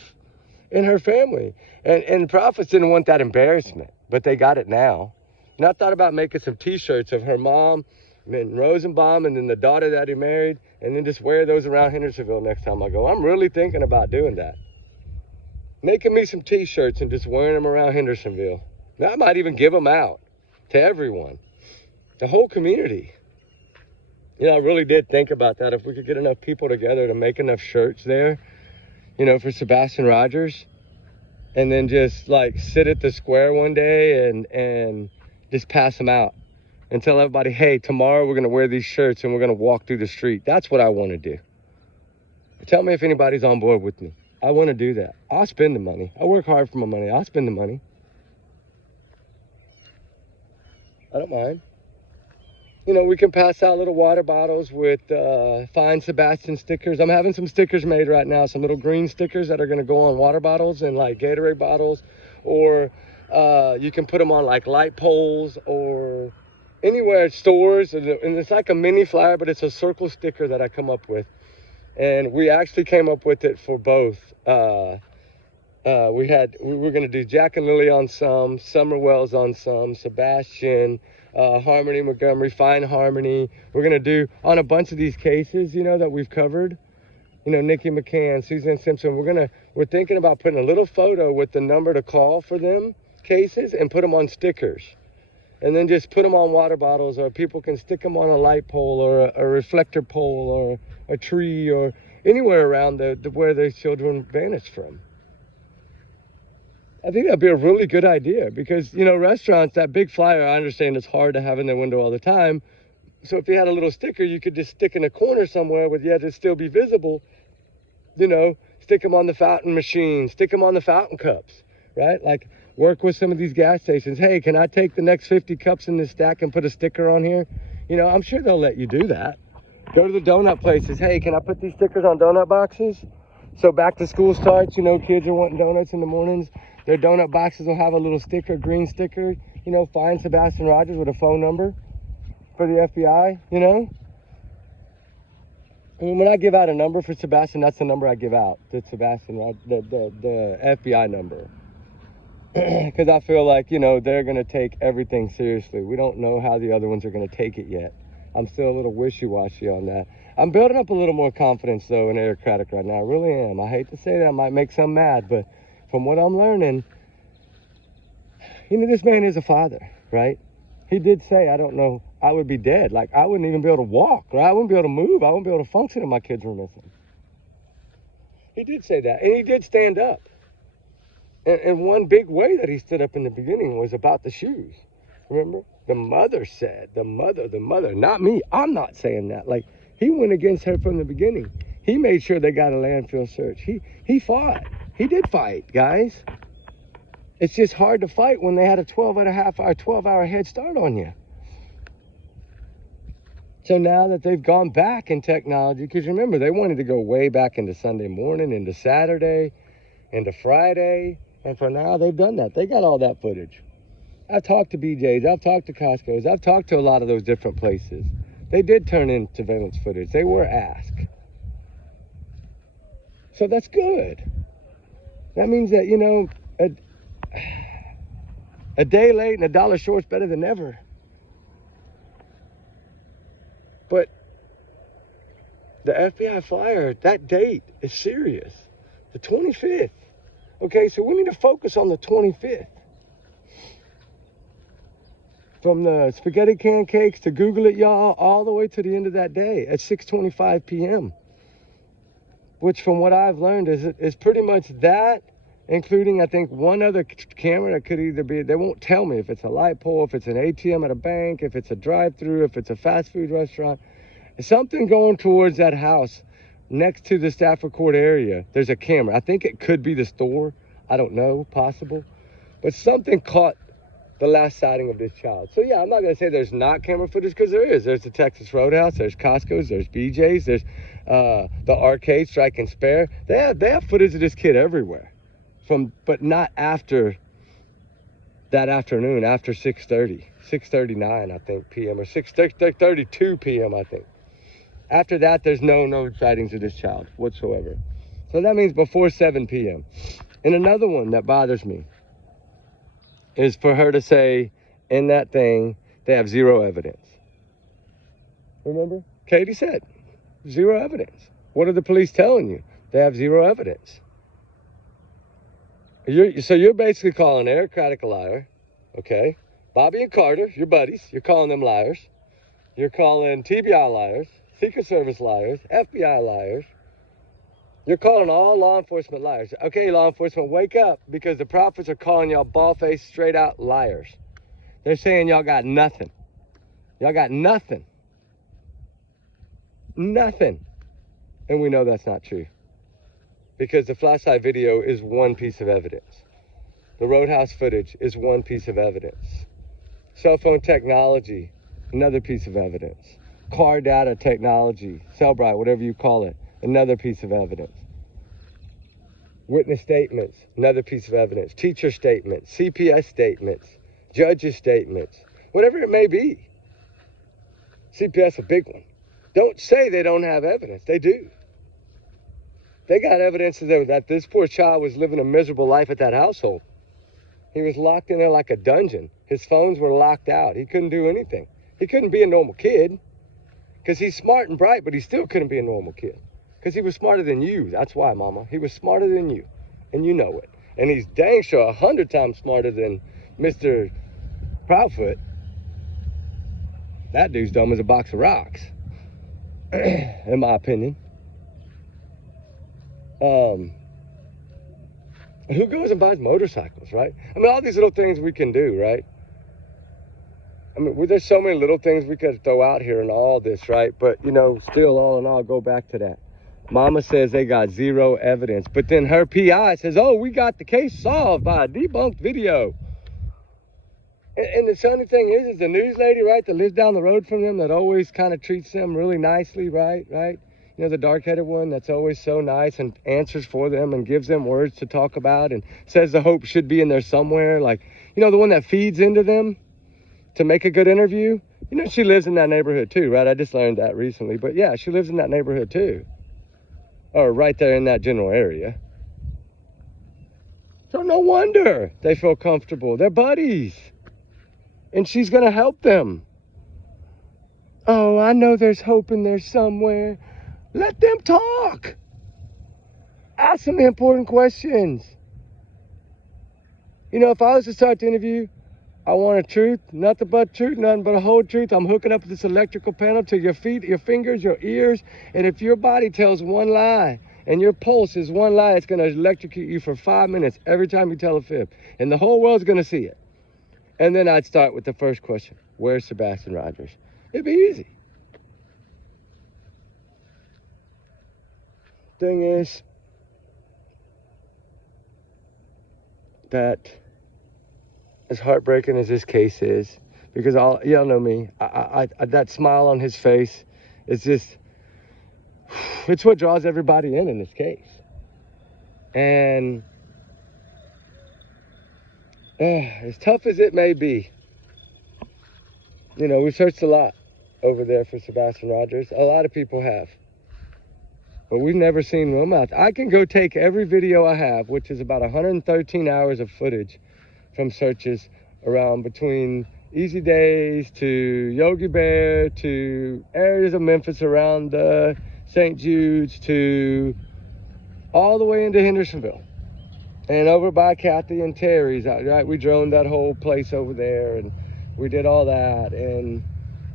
in her family. And prophets didn't want that embarrassment, but they got it now. And I thought about making some t-shirts of her mom and Rosenbaum and then the daughter that he married, and then just wear those around Hendersonville next time I go. I'm really thinking about doing that. Making me some t-shirts and just wearing them around Hendersonville. Now, I might even give them out to everyone, the whole community. You know, I really did think about that. If we could get enough people together to make enough shirts there, you know, for Sebastian Rogers, and then just like sit at the square one day and just pass them out and tell everybody, hey, tomorrow we're going to wear these shirts and we're going to walk through the street. That's what I want to do. Tell me if anybody's on board with me. I want to do that. I'll spend the money. I work hard for my money. I'll spend the money. I don't mind. You know, we can pass out little water bottles with fine Sebastian stickers. I'm having some stickers made right now, some little green stickers that are going to go on water bottles and like Gatorade bottles, or you can put them on like light poles or anywhere at stores. And it's like a mini flyer, but it's a circle sticker that I come up with. And we actually came up with it for both. We were going to do Jack and Lily on some, Summer Wells on some, Sebastian, Harmony Montgomery, Fine Harmony. We're going to do on a bunch of these cases, you know, that we've covered. You know, Nikki McCann, Suzanne Simpson. We're thinking about putting a little photo with the number to call for them cases and put them on stickers. And then just put them on water bottles, or people can stick them on a light pole or a reflector pole or a tree or anywhere around where the children vanished from. I think that'd be a really good idea because, you know, restaurants, that big flyer, I understand it's hard to have in their window all the time. So if you had a little sticker, you could just stick in a corner somewhere with yet it still be visible, you know, stick them on the fountain machine, stick them on the fountain cups, right? Like work with some of these gas stations. Hey, can I take the next 50 cups in this stack and put a sticker on here? You know, I'm sure they'll let you do that. Go to the donut places. Hey, can I put these stickers on donut boxes? So back to school starts, you know, kids are wanting donuts in the mornings. Their donut boxes will have a little sticker, green sticker, you know, find Sebastian Rogers with a phone number for the FBI, you know. And when I give out a number for Sebastian, that's the number I give out. The FBI number. Because I feel like, you know, they're going to take everything seriously. We don't know how the other ones are going to take it yet. I'm still a little wishy-washy on that. I'm building up a little more confidence, though, in Eric Craddock right now. I really am. I hate to say that. I might make some mad, but from what I'm learning, you know, this man is a father, right? He did say, I don't know, I would be dead. Like, I wouldn't even be able to walk, right? I wouldn't be able to move. I wouldn't be able to function if my kids were missing. He did say that, and he did stand up. And one big way that he stood up in the beginning was about the shoes. Remember? The mother said, the mother, not me. I'm not saying that. Like, he went against her from the beginning. He made sure they got a landfill search. He fought. He did fight, guys. It's just hard to fight when they had a 12-hour head start on you. So now that they've gone back in technology, because remember, they wanted to go way back into Sunday morning, into Saturday, into Friday, and for now, they've done that. They got all that footage. I've talked to BJ's, I've talked to Costco's, I've talked to a lot of those different places. They did turn in surveillance footage. They were asked. So that's good. That means that, you know, a day late and a dollar short is better than never. But the FBI flyer, that date is serious. The 25th. Okay, so we need to focus on the 25th. From the spaghetti can cakes to Google it, y'all, all the way to the end of that day at 6:25 p.m. Which, from what I've learned, is pretty much that, including, I think, one other camera that could either be, they won't tell me if it's a light pole, if it's an ATM at a bank, if it's a drive-through, if it's a fast food restaurant. Something going towards that house next to the Stafford Court area. There's a camera. I think it could be the store. I don't know, possible. But something caught the last sighting of this child. So yeah, I'm not going to say there's not camera footage, because there is. There's the Texas Roadhouse, there's Costco's, there's BJ's, there's the arcade, Strike and Spare. They have footage of this kid everywhere, but not after that afternoon, after 6:39, I think, p.m. or 6:32 p.m. I think. After that, there's no sightings of this child whatsoever. So that means before 7 p.m. And another one that bothers me is for her to say in that thing, they have zero evidence. Remember? Katie said, zero evidence. What are the police telling you? They have zero evidence. So you're basically calling Eric Craddock a liar, okay? Bobby and Carter, your buddies, you're calling them liars. You're calling TBI liars, Secret Service liars, FBI liars. You're calling all law enforcement liars. Okay, law enforcement, wake up, because the prophets are calling y'all bald-faced, straight-out liars. They're saying y'all got nothing. Y'all got nothing. Nothing. And we know that's not true, because the flashlight video is one piece of evidence. The Roadhouse footage is one piece of evidence. Cell phone technology, another piece of evidence. Car data technology, Cellbrite, whatever you call it, another piece of evidence. Witness statements, another piece of evidence. Teacher statements, CPS statements, judges statements, whatever it may be. CPS, a big one. Don't say they don't have evidence. They do. They got evidence that this poor child was living a miserable life at that household. He was locked in there like a dungeon. His phones were locked out. He couldn't do anything. He couldn't be a normal kid, because he's smart and bright, but he still couldn't be a normal kid, because he was smarter than you. That's why, Mama. He was smarter than you, and you know it. And he's dang sure 100 times smarter than Mr. Proudfoot. That dude's dumb as a box of rocks, in my opinion. Who goes and buys motorcycles, right? I mean, all these little things we can do, right? I mean, there's so many little things we could throw out here in all this, right? But, you know, still, all in all, go back to that. Mama says they got zero evidence, but then her PI says, oh, we got the case solved by a debunked video. And the funny thing is the news lady, right, that lives down the road from them, that always kind of treats them really nicely, right? You know, the dark-headed one that's always so nice and answers for them and gives them words to talk about and says the hope should be in there somewhere. Like, you know, the one that feeds into them to make a good interview. You know, she lives in that neighborhood too, right? I just learned that recently. But yeah, she lives in that neighborhood too. Or right there in that general area. So no wonder they feel comfortable. They're buddies. And she's going to help them. Oh, I know there's hope in there somewhere. Let them talk. Ask them the important questions. You know, if I was to start the interview, I want a truth, nothing but truth, nothing but a whole truth. I'm hooking up this electrical panel to your feet, your fingers, your ears. And if your body tells one lie and your pulse is one lie, it's going to electrocute you for 5 minutes every time you tell a fib. And the whole world's going to see it. And then I'd start with the first question. Where's Sebastian Rogers? It'd be easy. Thing is that as heartbreaking as this case is, because y'all know me, I that smile on his face is just, it's what draws everybody in this case. And as tough as it may be, you know, we searched a lot over there for Sebastian Rogers. A lot of people have. But we've never seen real mouth. I can go take every video I have, which is about 113 hours of footage from searches around between Easy Days to Yogi Bear to areas of Memphis around St. Jude's to all the way into Hendersonville. And over by Kathy and Terry's, right? We droned that whole place over there, and we did all that. And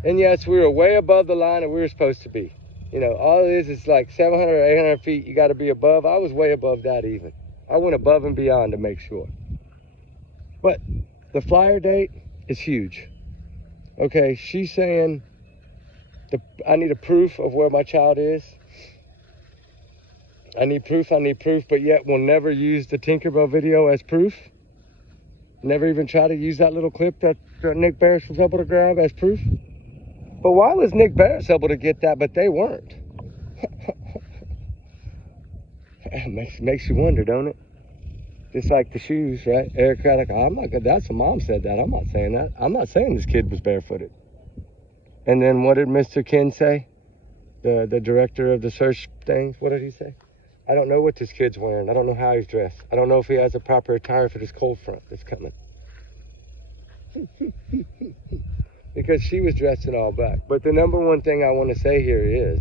yes, we were way above the line that we were supposed to be. You know, all it is like 700 or 800 feet you got to be above. I was way above that even. I went above and beyond to make sure. But the flyer date is huge. Okay, she's saying I need a proof of where my child is. I need proof, but yet we'll never use the Tinkerbell video as proof. Never even try to use that little clip that Nick Barris was able to grab as proof. But why was Nick Barris able to get that, but they weren't? makes you wonder, don't it? Just like the shoes, right? Eric Craddock, I'm not good. That's what mom said that. I'm not saying that. I'm not saying this kid was barefooted. And then what did Mr. Ken say? The director of the search things, what did he say? I don't know what this kid's wearing. I don't know how he's dressed. I don't know if he has a proper attire for this cold front that's coming. Because she was dressed in all black. But the number one thing I want to say here is,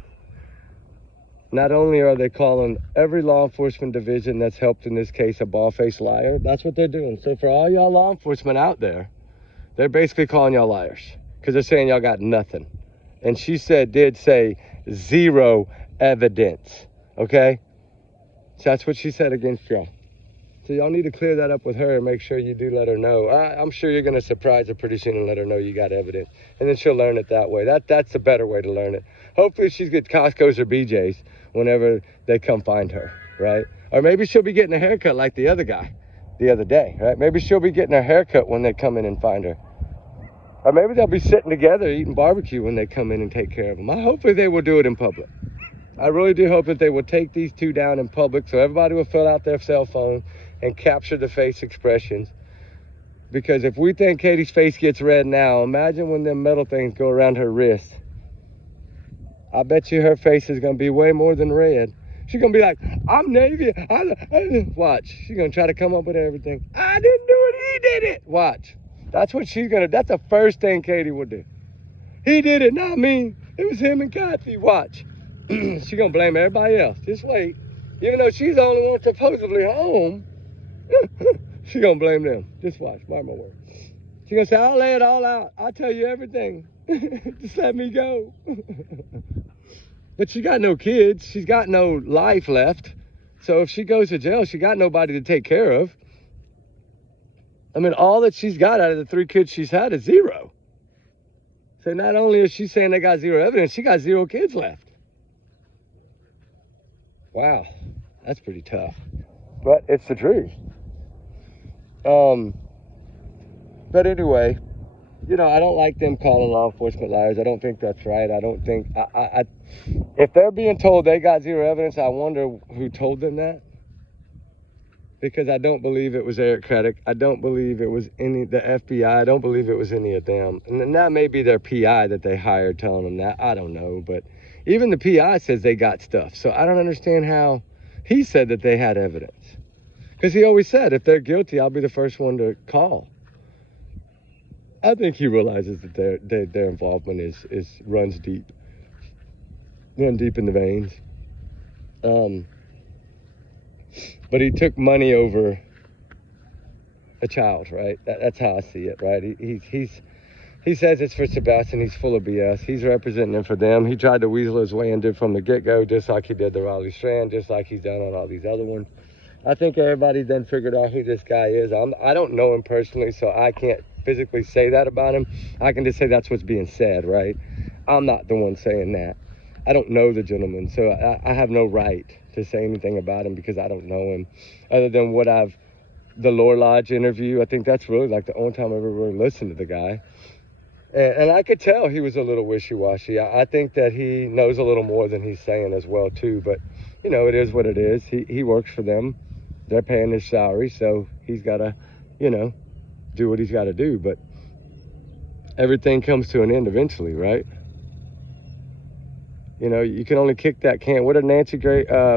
not only are they calling every law enforcement division that's helped in this case a bald-faced liar, that's what they're doing. So for all y'all law enforcement out there, they're basically calling y'all liars because they're saying y'all got nothing. And she did say zero evidence, okay? So that's what she said against y'all. So y'all need to clear that up with her and make sure you do let her know. I'm sure you're going to surprise her pretty soon and let her know you got evidence. And then she'll learn it that way. That's a better way to learn it. Hopefully she's get Costco's or BJ's whenever they come find her, right? Or maybe she'll be getting a haircut like the other guy the other day, right? Maybe she'll be getting a haircut when they come in and find her. Or maybe they'll be sitting together eating barbecue when they come in and take care of them. Hopefully they will do it in public. I really do hope that they will take these two down in public so everybody will fill out their cell phone and capture the face expressions. Because if we think Katie's face gets red now, imagine when them metal things go around her wrist. I bet you her face is going to be way more than red. She's going to be like, I'm Navy. Watch. She's going to try to come up with everything. I didn't do it. He did it. Watch. That's what she's going to, that's the first thing Katie will do. He did it, not me. It was him and Kathy. Watch. She's going to blame everybody else. Just wait. Even though she's the only one supposedly home, she's going to blame them. Just watch. Mark my word. She's going to say, I'll lay it all out. I'll tell you everything. Just let me go. But she got no kids. She's got no life left. So if she goes to jail, she got nobody to take care of. I mean, all that she's got out of the 3 kids she's had is 0. So not only is she saying they got 0 evidence, she got 0 kids left. Wow, that's pretty tough. But it's the truth. But anyway, you know, I don't like them calling law enforcement liars. I don't think that's right. I don't think, if they're being told they got 0 evidence, I wonder who told them that. Because I don't believe it was Eric Craddock. I don't believe it was the FBI. I don't believe it was any of them. And that may be their PI that they hired telling them that. I don't know. But even the PI says they got stuff. So I don't understand how he said that they had evidence. Because he always said, if they're guilty, I'll be the first one to call. I think he realizes that their involvement runs deep. Run deep in the veins. But he took money over a child, right? That's how I see it, right? He says it's for Sebastian. He's full of BS. He's representing him for them. He tried to weasel his way into it from the get-go, just like he did the Raleigh Strand, just like he's done on all these other ones. I think everybody then figured out who this guy is. I don't know him personally, so I can't physically say that about him. I can just say that's what's being said, right? I'm not the one saying that. I don't know the gentleman, so I have no right to say anything about him because I don't know him, other than the Lore Lodge interview. I think that's really like the only time I ever really listened to the guy. And I could tell he was a little wishy-washy. I think that he knows a little more than he's saying as well, too. But, you know, it is what it is. He works for them. They're paying his salary, so he's got to, you know, do what he's got to do. But everything comes to an end eventually, right? You know, you can only kick that can. What did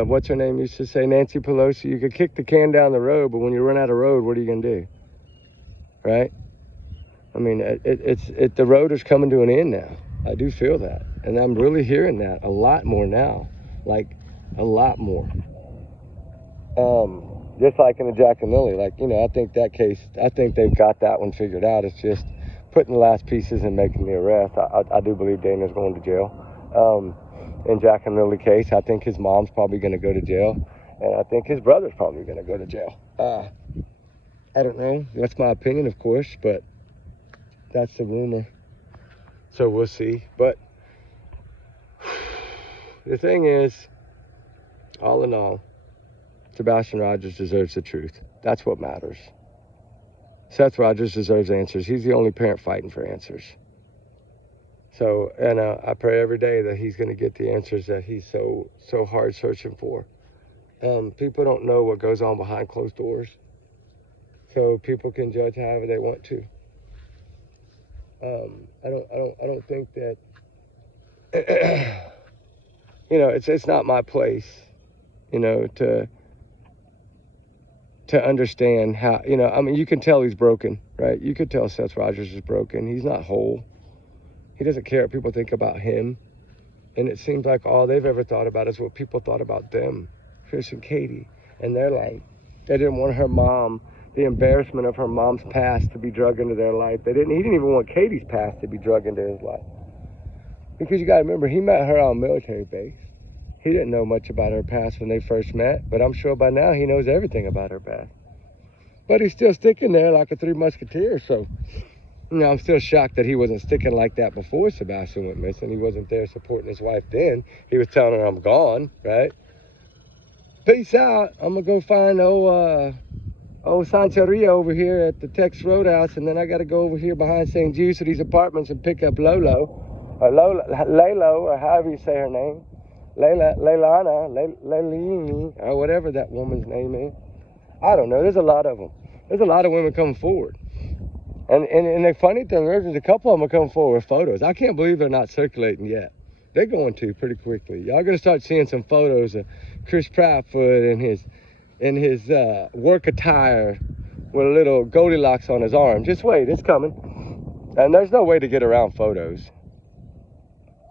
what's her name used to say? Nancy Pelosi. You could kick the can down the road, but when you run out of road, what are you going to do? Right? I mean, the road is coming to an end now. I do feel that. And I'm really hearing that a lot more now. Like, a lot more. Just like in the Jack and Lily. Like, you know, I think that case, I think they've got that one figured out. It's just putting the last pieces and making the arrest. I do believe Dana's going to jail. In Jack and Lily case, I think his mom's probably going to go to jail. And I think his brother's probably going to go to jail. I don't know. That's my opinion, of course, but that's the rumor. So we'll see. But the thing is, all in all, Sebastian Rogers deserves the truth. That's what matters. Seth Rogers deserves answers. He's the only parent fighting for answers. So, and I pray every day that he's going to get the answers that he's so hard searching for. People don't know what goes on behind closed doors, so people can judge however they want to. I don't think that it's not my place, to understand how, you can tell he's broken, right? You could tell Seth Rogers is broken. He's not whole. He doesn't care what people think about him. And it seems like all they've ever thought about is what people thought about them, Chris and Katie, and their life. They didn't want her mom, the embarrassment of her mom's past to be drug into their life. He didn't even want Katie's past to be drug into his life. Because you got to remember, he met her on a military base. He didn't know much about her past when they first met, but I'm sure by now he knows everything about her past. But he's still sticking there like a Three Musketeers, so I'm still shocked that he wasn't sticking like that before Sebastian went missing. He wasn't there supporting his wife then. He was telling her, I'm gone, right? Peace out. I'm going to go find old Santeria over here at the Tex Roadhouse, and then I got to go over here behind St. Jude's to these apartments and pick up Lolo, or however you say her name. Leilani, or whatever that woman's name is. I don't know. There's a lot of them. There's a lot of women coming forward. And the funny thing is a couple of them are coming forward with photos. I can't believe they're not circulating yet. They're going to pretty quickly. Y'all going to start seeing some photos of Chris Proudfoot in his work attire with a little Goldilocks on his arm. Just wait, it's coming. And there's no way to get around photos.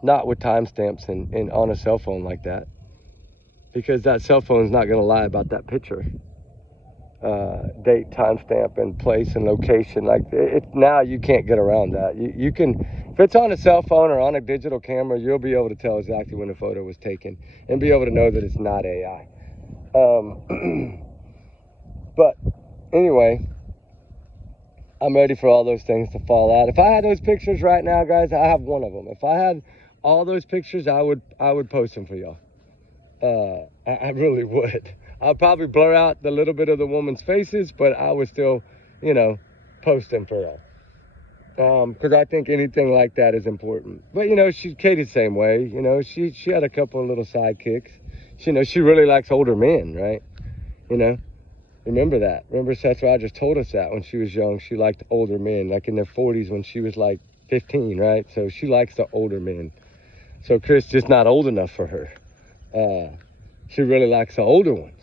Not with timestamps and on a cell phone like that. Because that cell phone's not going to lie about that picture. Date, timestamp, and place and location. Now you can't get around that. You can, if it's on a cell phone or on a digital camera, you'll be able to tell exactly when the photo was taken and be able to know that it's not AI. But anyway, I'm ready for all those things to fall out. If I had those pictures right now, guys, I have one of them. If I had all those pictures, I would post them for y'all. I really would. I'll probably blur out the little bit of the woman's faces, but I would still, post them for y'all. Because I think anything like that is important. But, Katie's the same way. She had a couple of little sidekicks. She really likes older men, right? Remember that. Remember Seth Rogers told us that when she was young. She liked older men, like in their 40s when she was like 15, right? So she likes the older men. So Chris just not old enough for her. She really likes the older ones.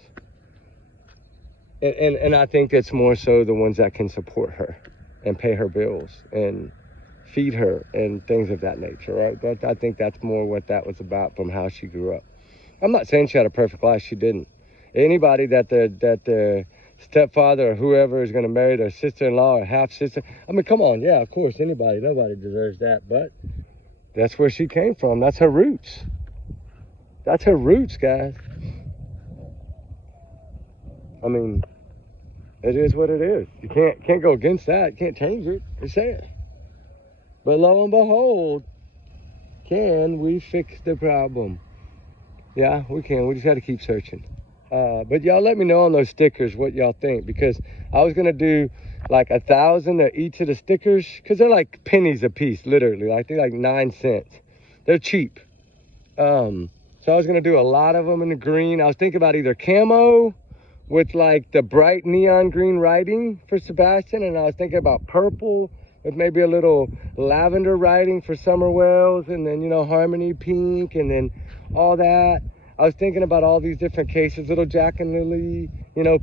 And I think it's more so the ones that can support her and pay her bills and feed her and things of that nature, right? I think that's more what that was about from how she grew up. I'm not saying she had a perfect life. She didn't. Anybody that their stepfather or whoever is going to marry their sister-in-law or half-sister, come on, yeah, of course, nobody deserves that, but that's where she came from. That's her roots. That's her roots, guys. It is what it is. You can't go against that. You can't change it. It's there. But lo and behold, can we fix the problem? Yeah, we can. We just got to keep searching. But y'all let me know on those stickers what y'all think, because I was going to do like 1,000 of each of the stickers, because they're like pennies a piece, literally. I think like 9 cents. They're cheap. So I was going to do a lot of them in the green. I was thinking about either camo with like the bright neon green writing for Sebastian, and I was thinking about purple with maybe a little lavender writing for Summer Wells, and then Harmony pink, and then all that. I was thinking about all these different cases, little Jack and Lily,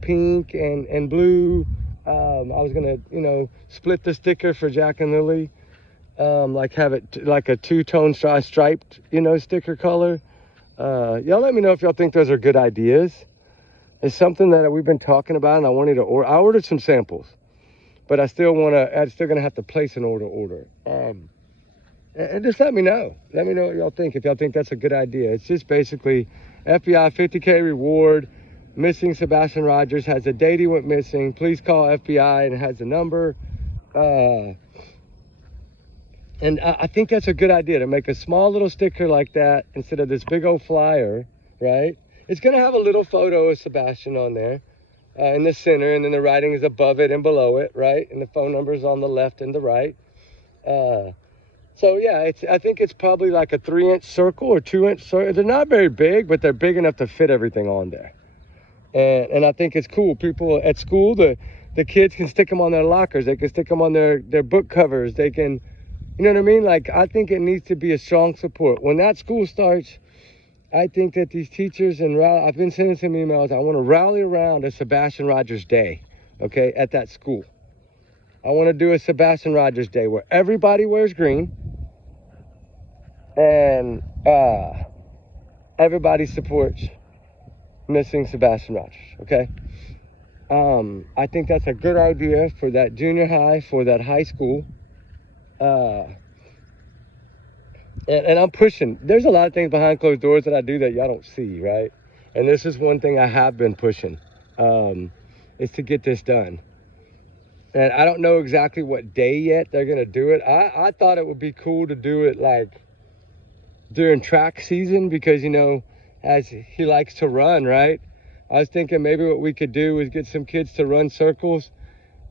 pink and blue. I was gonna split the sticker for Jack and Lily, like have it like a two-tone striped sticker color. Y'all let me know if y'all think those are good ideas. It's something that we've been talking about, and I wanted to order. I ordered some samples, but I'm still gonna have to place an order. And just let me know. Let me know what y'all think. If y'all think that's a good idea. It's just basically FBI 50K reward. Missing Sebastian Rogers, has a date he went missing. Please call FBI, and it has the number. And I think that's a good idea to make a small little sticker like that instead of this big old flyer, right? It's going to have a little photo of Sebastian on there. in the center, and then the writing is above it and below it, right? And the phone number is on the left and the right. So yeah, I think it's probably like a 3-inch circle or 2-inch circle. They're not very big, but they're big enough to fit everything on there. And I think it's cool. People at school, the kids can stick them on their lockers. They can stick them on their book covers. They can, you know what I mean? Like, I think it needs to be a strong support. When that school starts, I think that these teachers I've been sending some emails. I want to rally around a Sebastian Rogers Day, okay, at that school. I want to do a Sebastian Rogers Day where everybody wears green and everybody supports missing Sebastian Rogers, okay? I think that's a good idea for that junior high, for that high school. And I'm pushing. There's a lot of things behind closed doors that I do that y'all don't see, right? And this is one thing I have been pushing, is to get this done. And I don't know exactly what day yet they're going to do it. I thought it would be cool to do it like during track season because, you know, as he likes to run, right? I was thinking maybe what we could do is get some kids to run circles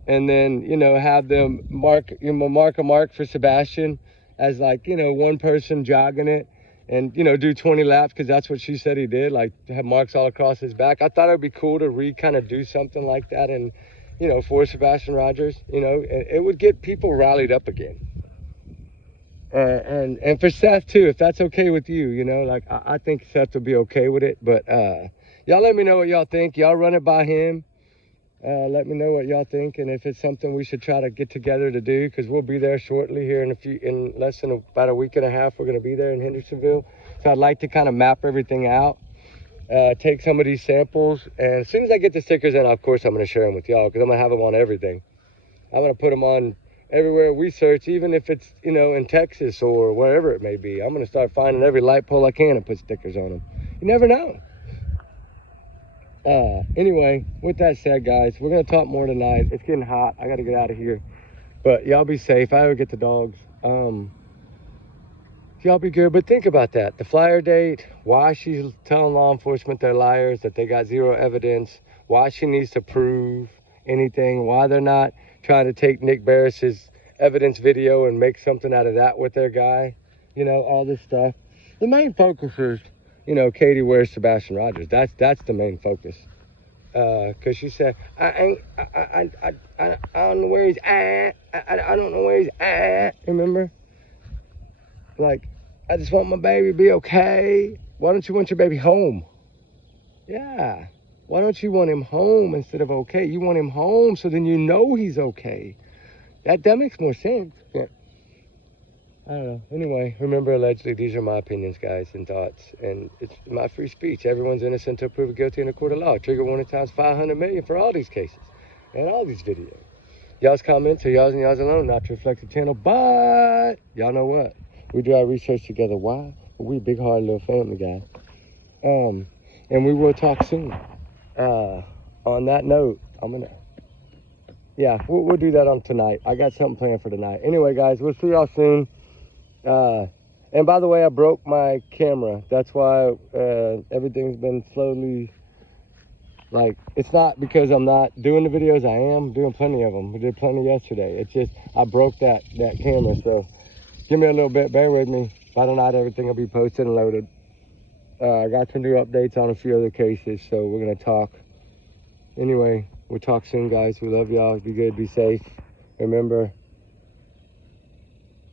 and then, you know, have them mark a mark for Sebastian as like, you know, one person jogging it and, you know, do 20 laps because that's what she said he did, like have marks all across his back. I thought it would be cool to kind of do something like that and, you know, for Sebastian Rogers, you know, and it would get people rallied up again. And for Seth too, if that's okay with you, you know, like I think Seth will be okay with it, but y'all let me know what y'all think. Y'all run it by him. Let me know what y'all think, and if it's something we should try to get together to do, because we'll be there shortly here in less than about a week and a half. We're going to be there in Hendersonville, so I'd like to kind of map everything out, take some of these samples, and as soon as I get the stickers in, of course, I'm going to share them with y'all, because I'm going to have them on everything. I'm going to put them on everywhere we search, even if it's, you know, in Texas or wherever it may be. I'm going to start finding every light pole I can and put stickers on them. You never know. Anyway, with that said, guys, we're going to talk more tonight. It's getting hot. I got to get out of here. But y'all be safe. I ever get the dogs. Y'all be good. But think about that. The flyer date, why she's telling law enforcement they're liars, that they got zero evidence, why she needs to prove anything, why they're not trying to take Nick Barris's evidence video and make something out of that with their guy. You know, all this stuff. The main focus is, you know, Katie, where's Sebastian Rogers? That's the main focus. Cause she said, I don't know where he's at. I don't know where he's at. Remember? Like, I just want my baby to be okay. Why don't you want your baby home? Yeah. Why don't you want him home instead of okay? You want him home so then you know he's okay. That makes more sense. Yeah. I don't know. Anyway, remember, allegedly, these are my opinions, guys, and thoughts. And it's my free speech. Everyone's innocent until proven guilty in a court of law. Trigger warning times 500 million for all these cases and all these videos. Y'all's comments are y'all's and y'all's alone, not to reflect the channel. But y'all know what? We do our research together. Why? Well, we a big, hard little family, guys. And we will talk soon. On that note, we'll do that on tonight. I got something planned for tonight. Anyway, guys, we'll see y'all soon. And by the way, I broke my camera. That's why everything's been slowly, like, it's not because I'm not doing the videos. I am doing plenty of them. We did plenty yesterday. It's just I broke that camera. So give me a little bit. Bear with me. By tonight, everything will be posted and loaded. I got some new updates on a few other cases, so we're going to talk. Anyway, we'll talk soon, guys. We love y'all. Be good. Be safe. Remember,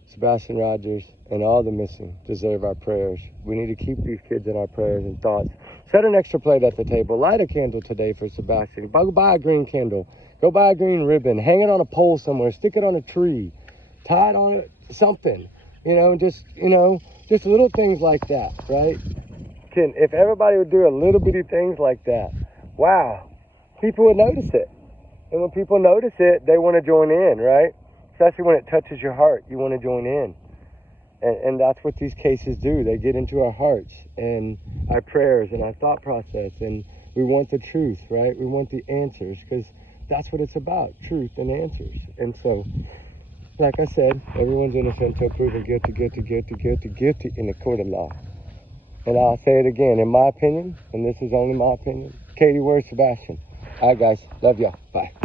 Sebastian Rogers and all the missing deserve our prayers. We need to keep these kids in our prayers and thoughts. Set an extra plate at the table. Light a candle today for Sebastian. Go buy a green candle. Go buy a green ribbon. Hang it on a pole somewhere. Stick it on a tree. Tie it on it, something. Just little things like that, right? If everybody would do a little bitty things like that, wow, people would notice it. And when people notice it, they want to join in, right? Especially when it touches your heart, you want to join in. And that's what these cases do. They get into our hearts and our prayers and our thought process. And we want the truth, right? We want the answers, because that's what it's about, truth and answers. And so, like I said, everyone's innocent until proven guilty in the court of law. And I'll say it again, in my opinion, and this is only my opinion, Katie, where's Sebastian? All right, guys. Love y'all. Bye.